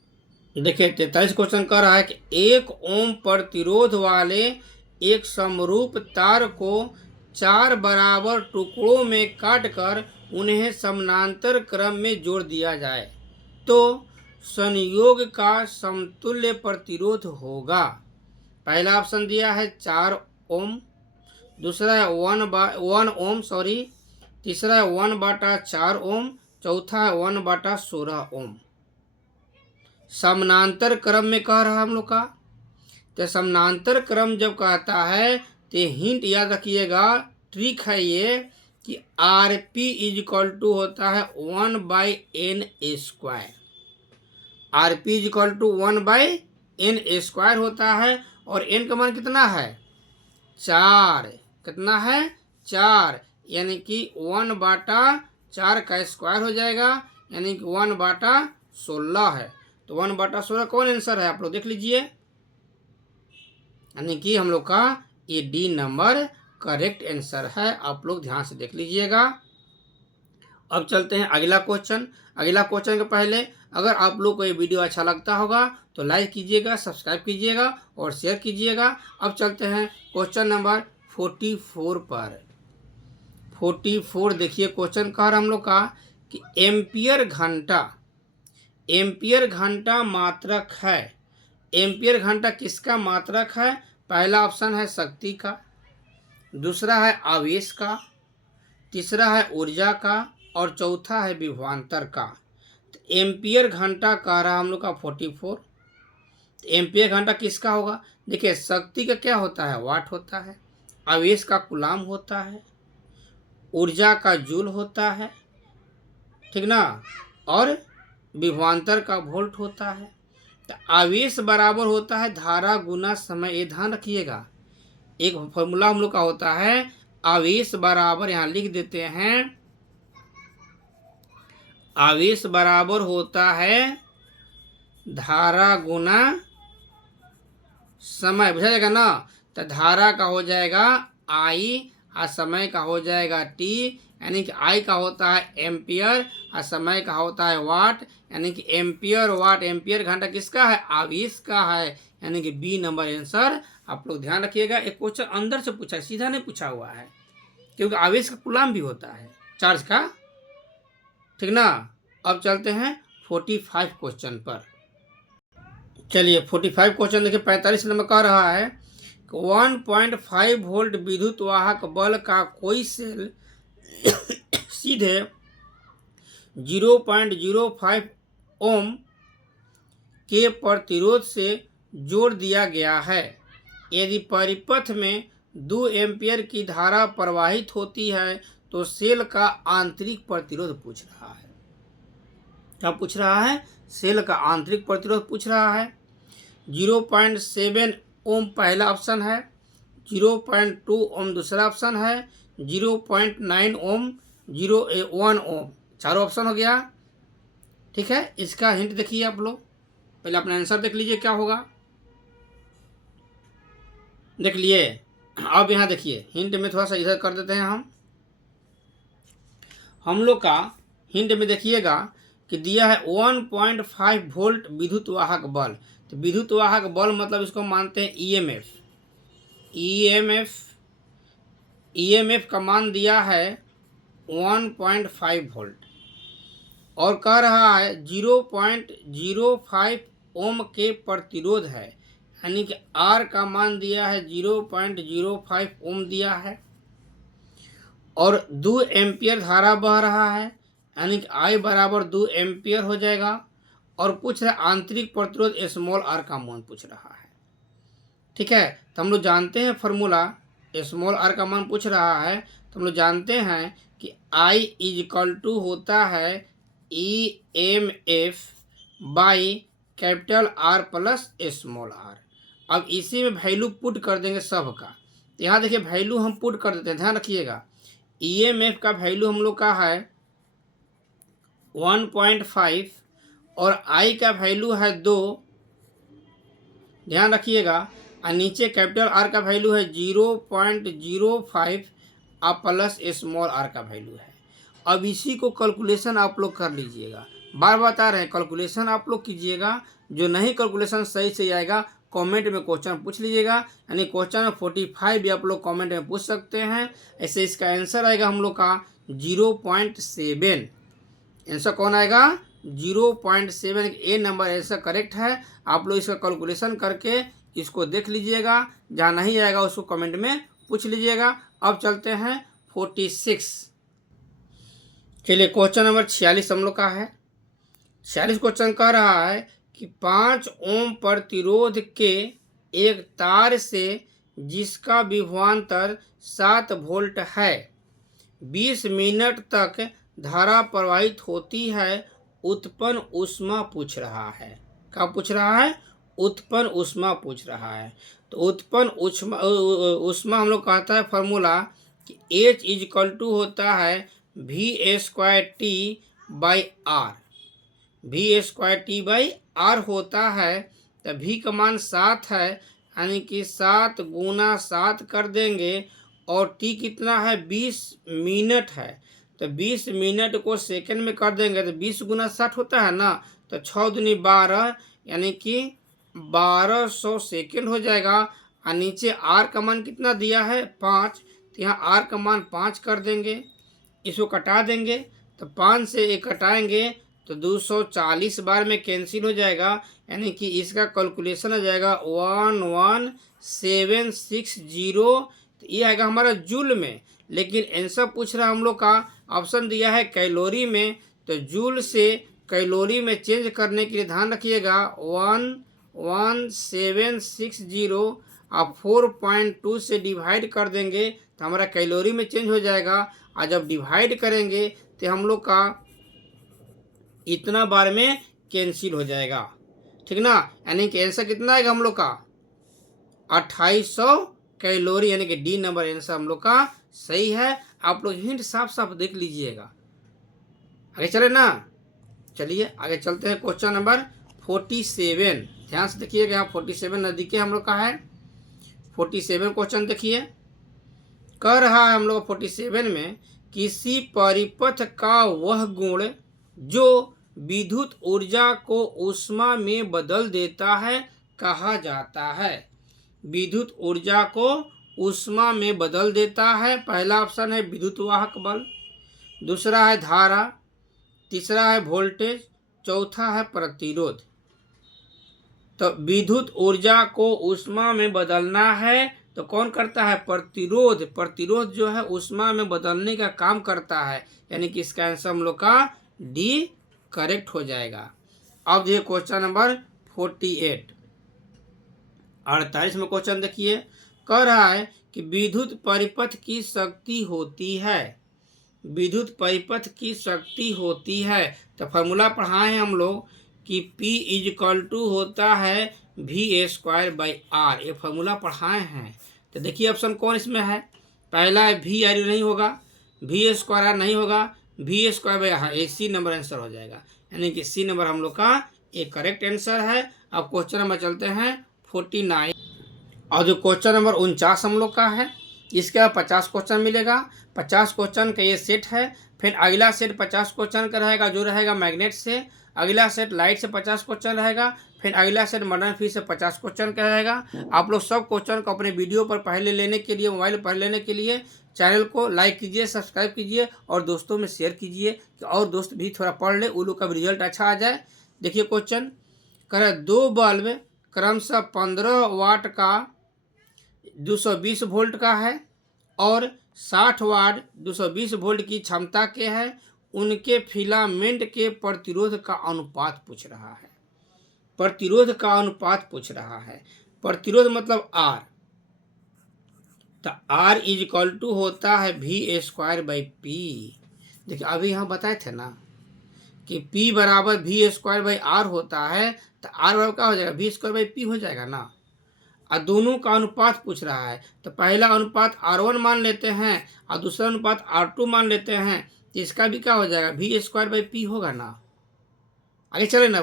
देखिए। 43 क्वेश्चन कह रहा है कि 1 ओम प्रतिरोध वाले एक समरूप तार को 4 बराबर टुकड़ों में काटकर उन्हें समानांतर क्रम में जोड़ दिया जाए तो संयोग का समतुल्य प्रतिरोध होगा। पहला ऑप्शन दिया है 4 ओम, दूसरा है 1 ओम सॉरी, तीसरा है 1/4 ओम, चौथा है 1/16 ओम। समानांतर क्रम में कह रहा हम लोग का, तो समानांतर क्रम जब कहता है तो हिंट याद रखिएगा, ट्रिक है ये कि RP इजक्वल टू होता है 1/n²। RP equal to 1/n² होता है और n का मान कितना है? 4। कितना है? 4, यानी कि 1/4 का स्क्वायर हो जाएगा, यानी कि 1/16 है। तो 1/16 कौन आंसर है? आप लोग देख लीजिए, यानी कि हम लोग का ये डी नंबर करेक्ट आंसर है। आप लोग ध्यान से देख लीजिएगा। अब चलते हैं अगला क्वेश्चन। अगला क्वेश्चन के पहले अगर आप लोग को ये वीडियो अच्छा लगता होगा तो लाइक कीजिएगा, सब्सक्राइब कीजिएगा और शेयर कीजिएगा। अब चलते हैं क्वेश्चन नंबर 44 पर। 44 देखिए क्वेश्चन कह रहा हम लोग का कि एम्पियर घंटा मात्रक है। एम्पियर घंटा किसका मात्रक है? पहला ऑप्शन है शक्ति का, दूसरा है आवेश का, तीसरा है ऊर्जा का और चौथा है विभवांतर का। तो एम्पियर घंटा कह रहा हम लोग का 44, एम्पियर घंटा किसका होगा? देखिए शक्ति का क्या होता है? वाट होता है। आवेश का कूलाम होता है। ऊर्जा का जूल होता है, ठीक ना, और विभवांतर का वोल्ट होता है। तो आवेश बराबर होता है धारा गुना समय। ये ध्यान रखिएगा, एक फॉर्मूला हम लोग का होता है, आवेश बराबर, यहाँ लिख देते हैं, आवेश बराबर होता है धारा गुना समय। बुझा जाएगा ना? तो धारा का हो जाएगा आई और समय का हो जाएगा टी, यानी कि आई का होता है एम्पियर और समय का होता है वाट, यानी कि एम्पियर वाट। एम्पियर घंटा किसका है? आवेश का है, यानी कि बी नंबर आंसर। आप लोग ध्यान रखिएगा, एक क्वेश्चन अंदर से पूछा, सीधा नहीं पूछा हुआ है, क्योंकि आवेश का कूलाम भी होता है चार्ज का, ठीक ना। अब चलते हैं 45 क्वेश्चन पर। चलिए 45 क्वेश्चन देखिए, 45 नंबर कह रहा है 1.5 वोल्ट विद्युत वाहक बल का कोई सेल सीधे 0.05 ओम के प्रतिरोध से जोड़ दिया गया है। यदि परिपथ में 2 एम्पियर की धारा प्रवाहित होती है तो सेल का आंतरिक प्रतिरोध पूछ रहा है। क्या पूछ रहा है? सेल का आंतरिक प्रतिरोध पूछ रहा है। 0.7 ओम पहला ऑप्शन है, 0.2 ओम दूसरा ऑप्शन है, 0.9 ओम, 0.1 ओम, चारों ऑप्शन हो गया। ठीक है, इसका हिंट देखिए आप लोग, पहले अपना आंसर देख लीजिए क्या होगा। देख लिए? अब यहाँ देखिए हिंट में थोड़ा सा इधर कर देते हैं हम लोग का हिंट में देखिएगा कि दिया है 1.5 वोल्ट विद्युत वाहक बल। तो विद्युत वाहक बल मतलब इसको मानते हैं ईएमएफ। ईएमएफ का मान दिया है 1.5 वोल्ट और कह रहा है 0.05 ओम के प्रतिरोध है, यानी कि आर का मान दिया है 0.05 ओम दिया है और 2 एम्पियर धारा बह रहा है, यानी कि आई बराबर 2 एम्पियर हो जाएगा। और पूछ रहा है आंतरिक प्रतिरोध स्मॉल आर का मान पूछ रहा है। ठीक है, तो हम लोग जानते हैं फॉर्मूला, स्मॉल आर का मान पूछ रहा है तो हम लोग जानते हैं कि आई इज इक्वल टू होता है E M F by capital R plus small R. अब इसी में वैल्यू पुट कर देंगे सब का। तो यहाँ देखिए वैल्यू हम पुट कर देते हैं, ध्यान रखिएगा। ईएमएफ का वैल्यू हम लोग का है 1.5 और आई का वैल्यू है 2, ध्यान रखिएगा। और नीचे कैपिटल आर का वैल्यू है 0.05 और प्लस स्मॉल आर का वैल्यू है। अब इसी को कैलकुलेशन आप लोग कर लीजिएगा, बार बता रहे हैं कैलकुलेशन आप लोग कीजिएगा। जो नहीं कैलकुलेशन सही से आएगा कमेंट में क्वेश्चन पूछ लीजिएगा, यानी क्वेश्चन में 45 भी आप लोग कमेंट में पूछ सकते हैं। ऐसे इसका आंसर आएगा हम लोग का 0.7। आंसर कौन आएगा? 0.7। ए नंबर आंसर करेक्ट है। आप लोग इसका कैलकुलेशन करके इसको देख लीजिएगा, जहाँ नहीं आएगा उसको कमेंट में पूछ लीजिएगा। अब चलते हैं 46। चलिए क्वेश्चन नंबर 46 हम लोग का है। 46 क्वेश्चन कह रहा है कि 5 ओम प्रतिरोध के एक तार से जिसका विभवांतर 7 वोल्ट है 20 मिनट तक धारा प्रवाहित होती है, उत्पन्न ऊष्मा पूछ रहा है। क्या पूछ रहा है? उत्पन्न ऊष्मा पूछ रहा है। तो उत्पन्न ऊष्मा हम लोग कहता है फॉर्मूला कि H इज इक्वल टू होता है V² by are. V² by are होता है। तो V का मान 7 है, यानी कि 7 गुना 7 कर देंगे और T कितना है? 20 मिनट है। तो 20 मिनट को सेकंड में कर देंगे तो 20 गुना 60 होता है ना, तो 6 दूनी 12, यानी कि 1200 सेकंड हो जाएगा। और नीचे आर का मान कितना दिया है? 5, तो यहाँ आर का मान 5 कर देंगे, इसको कटा देंगे। तो 5 से 1 कटाएंगे तो 240 बार में कैंसिल हो जाएगा, यानी कि इसका कैलकुलेशन आ जाएगा 11760। तो ये आएगा हमारा जूल में, लेकिन आंसर पूछ रहा हम लोग का ऑप्शन दिया है कैलोरी में। तो जूल से कैलोरी में चेंज करने के लिए ध्यान रखिएगा 1760 आप 4.2 से डिवाइड कर देंगे तो हमारा कैलोरी में चेंज हो जाएगा। और जब डिवाइड करेंगे तो हम लोग का इतना बार में कैंसिल हो जाएगा, ठीक ना। यानी कि आंसर कितना आएगा हम लोग का 2800 कैलोरी, यानी कि डी नंबर आंसर हम लोग का सही है। आप लोग हिंट साफ साफ देख लीजिएगा। आगे चले ना, चलिए आगे चलते हैं। क्वेश्चन नंबर 47, ध्यान से देखिएगा, यहाँ 47 नज़दीके हम लोग का है। 47 क्वेश्चन देखिए, कह रहा है हम लोग 47 में, किसी परिपथ का वह गुण जो विद्युत ऊर्जा को ऊष्मा में बदल देता है कहा जाता है। विद्युत ऊर्जा को ऊष्मा में बदल देता है, पहला ऑप्शन है विद्युत वाहक बल, दूसरा है धारा, तीसरा है वोल्टेज, चौथा है प्रतिरोध। तो विद्युत ऊर्जा को ऊष्मा में बदलना है तो कौन करता है, प्रतिरोध। प्रतिरोध जो है ऊष्मा में बदलने का काम करता है, यानी कि इसका आंसर हम लोग का डी करेक्ट हो जाएगा। अब देखिए क्वेश्चन नंबर 48, 48 में क्वेश्चन देखिए, कह रहा है कि विद्युत परिपथ की शक्ति होती है, विद्युत परिपथ की शक्ति होती है। तो फॉर्मूला पढ़ाए हैं हम लोग कि P होता है V²/R, ये फॉर्मूला पढ़ाए हैं। तो देखिए ऑप्शन कौन इसमें है, पहला है V नहीं होगा, V²R नहीं होगा, V²/R, ये सी नंबर आंसर हो जाएगा, यानी कि सी नंबर हम लोग का एक करेक्ट आंसर है। अब क्वेश्चन नंबर चलते हैं 49, और जो क्वेश्चन नंबर 49 हम लोग का है, इसके बाद 50 क्वेश्चन मिलेगा। 50 क्वेश्चन का ये सेट है, फिर अगला सेट 50 क्वेश्चन का रहेगा जो रहेगा मैग्नेट से, अगला सेट लाइट से 50 क्वेश्चन रहेगा, फिर अगला सेट मर्डन फी से 50 क्वेश्चन का रहेगा। आप लोग सब क्वेश्चन को अपने वीडियो पर पहले लेने के लिए, मोबाइल पर लेने के लिए चैनल को लाइक कीजिए, सब्सक्राइब कीजिए और दोस्तों में शेयर कीजिए कि और दोस्त भी थोड़ा पढ़ ले, उन लोग का भी रिजल्ट अच्छा आ जाए। देखिए क्वेश्चन करे, 2 बल्ब क्रमशः 15 वाट का 220 वोल्ट का है और 60 वाट 220 वोल्ट की क्षमता के है, उनके फिलामेंट के प्रतिरोध का अनुपात पूछ रहा है। प्रतिरोध का अनुपात पूछ रहा है, प्रतिरोध मतलब R, तो R = होता है V²/P। देखिए अभी यहाँ बताए थे ना कि P बराबर V²/R होता है, तो R बराबर क्या हो जाएगा, V²/P हो जाएगा ना। और दोनों का अनुपात पूछ रहा है, तो पहला अनुपात R1 मान लेते हैं और दूसरा अनुपात R2 मान लेते हैं, तो इसका भी क्या हो जाएगा, V²/P होगा ना। आगे चले ना,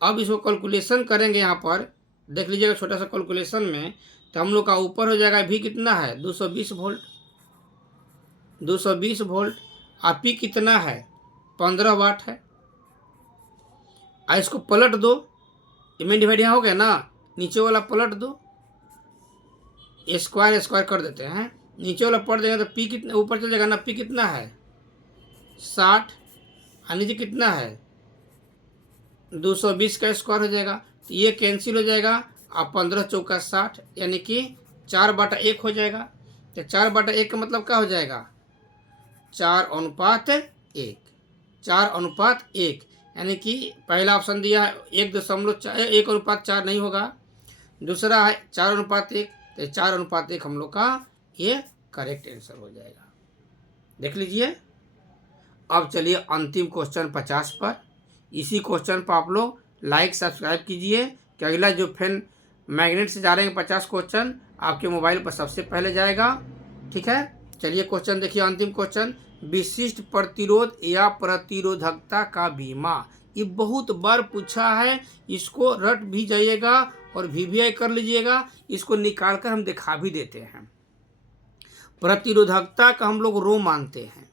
अब इसको कैलकुलेशन करेंगे। यहाँ पर देख लीजिएगा छोटा सा कैलकुलेशन में, तो हम लोग का ऊपर हो जाएगा V कितना है 220 वोल्ट, 220 वोल्ट, और P कितना है 15 वाट है। इसको पलट दो, इमें डिवाइड यहाँ हो गया ना, नीचे वाला पलट दो, स्क्वायर स्क्वायर कर देते हैं, नीचे वाला पलट देंगे तो P कितना ऊपर चल जाएगा ना, P कितना है 60 और नीचे कितना है 220 का स्क्वायर हो जाएगा, तो ये कैंसिल हो जाएगा और 15 चौका 60, यानी कि 4/1 हो जाएगा। तो 4/1 का मतलब क्या हो जाएगा 4:1, 4:1, यानी कि पहला ऑप्शन दिया है 1.4 नहीं होगा, दूसरा है 4:1, तो 4:1 हम लोग का ये करेक्ट आंसर हो जाएगा। देख लीजिए। अब चलिए अंतिम क्वेश्चन 50 पर। इसी क्वेश्चन पर आप लोग लाइक सब्सक्राइब कीजिए कि अगला जो फिर मैग्नेट से जा रहे हैं 50 क्वेश्चन आपके मोबाइल पर सबसे पहले जाएगा, ठीक है। चलिए क्वेश्चन देखिए, अंतिम क्वेश्चन, विशिष्ट प्रतिरोध या प्रतिरोधकता का बीमा। ये बहुत बार पूछा है, इसको रट भी जाइएगा और VVI कर लीजिएगा, इसको निकाल कर हम दिखा भी देते हैं। प्रतिरोधकता का हम लोग रो मानते हैं,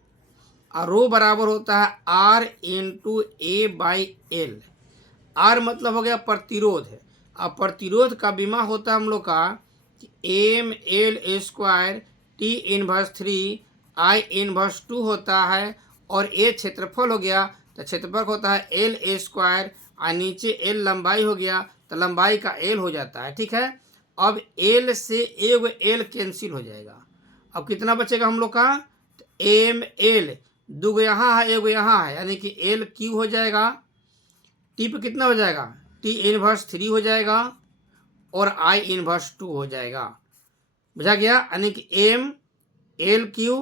और रो बराबर होता है R × A/L। R मतलब हो गया प्रतिरोध है, और प्रतिरोध का बीमा होता है हम लोग का ML² T−3 I−2 होता है, और A क्षेत्रफल हो गया, तो क्षेत्रफल होता है L² और नीचे L लंबाई हो गया, तो लंबाई का L हो जाता है, ठीक है। अब L से एगो L कैंसिल हो जाएगा, अब कितना बचेगा हम लोग का, ML, 2 यहाँ है एगो यहाँ है, यानी कि LQ हो जाएगा। T पे कितना हो जाएगा, टी इनवर्स 3 हो जाएगा और आई इनवर्स 2 हो जाएगा। बुझा गया? यानी कि M L Q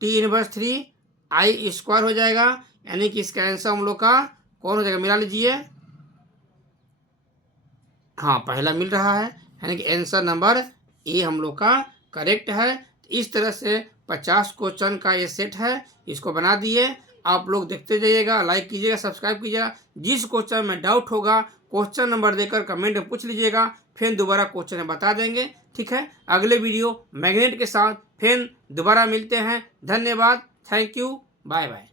T inverse 3 I square हो जाएगा। यानी कि इसका आंसर हम लोग का कौन हो जाएगा? मिला लीजिए। हाँ, पहला मिल रहा है, यानी कि आंसर नंबर ए हम लोग का करेक्ट है। इस तरह से 50 क्वेश्चन का ये सेट है, इसको बना दिए। आप लोग देखते जाइएगा, लाइक कीजिएगा, सब्सक्राइब कीजिएगा। जिस क्वेश्चन में डाउट होगा क्वेश्चन नंबर देकर कमेंट में पूछ लीजिएगा, फिर दोबारा क्वेश्चन में बता देंगे। ठीक है, अगले वीडियो मैग्नेट के साथ फिर दोबारा मिलते हैं। धन्यवाद, थैंक यू, बाय बाय।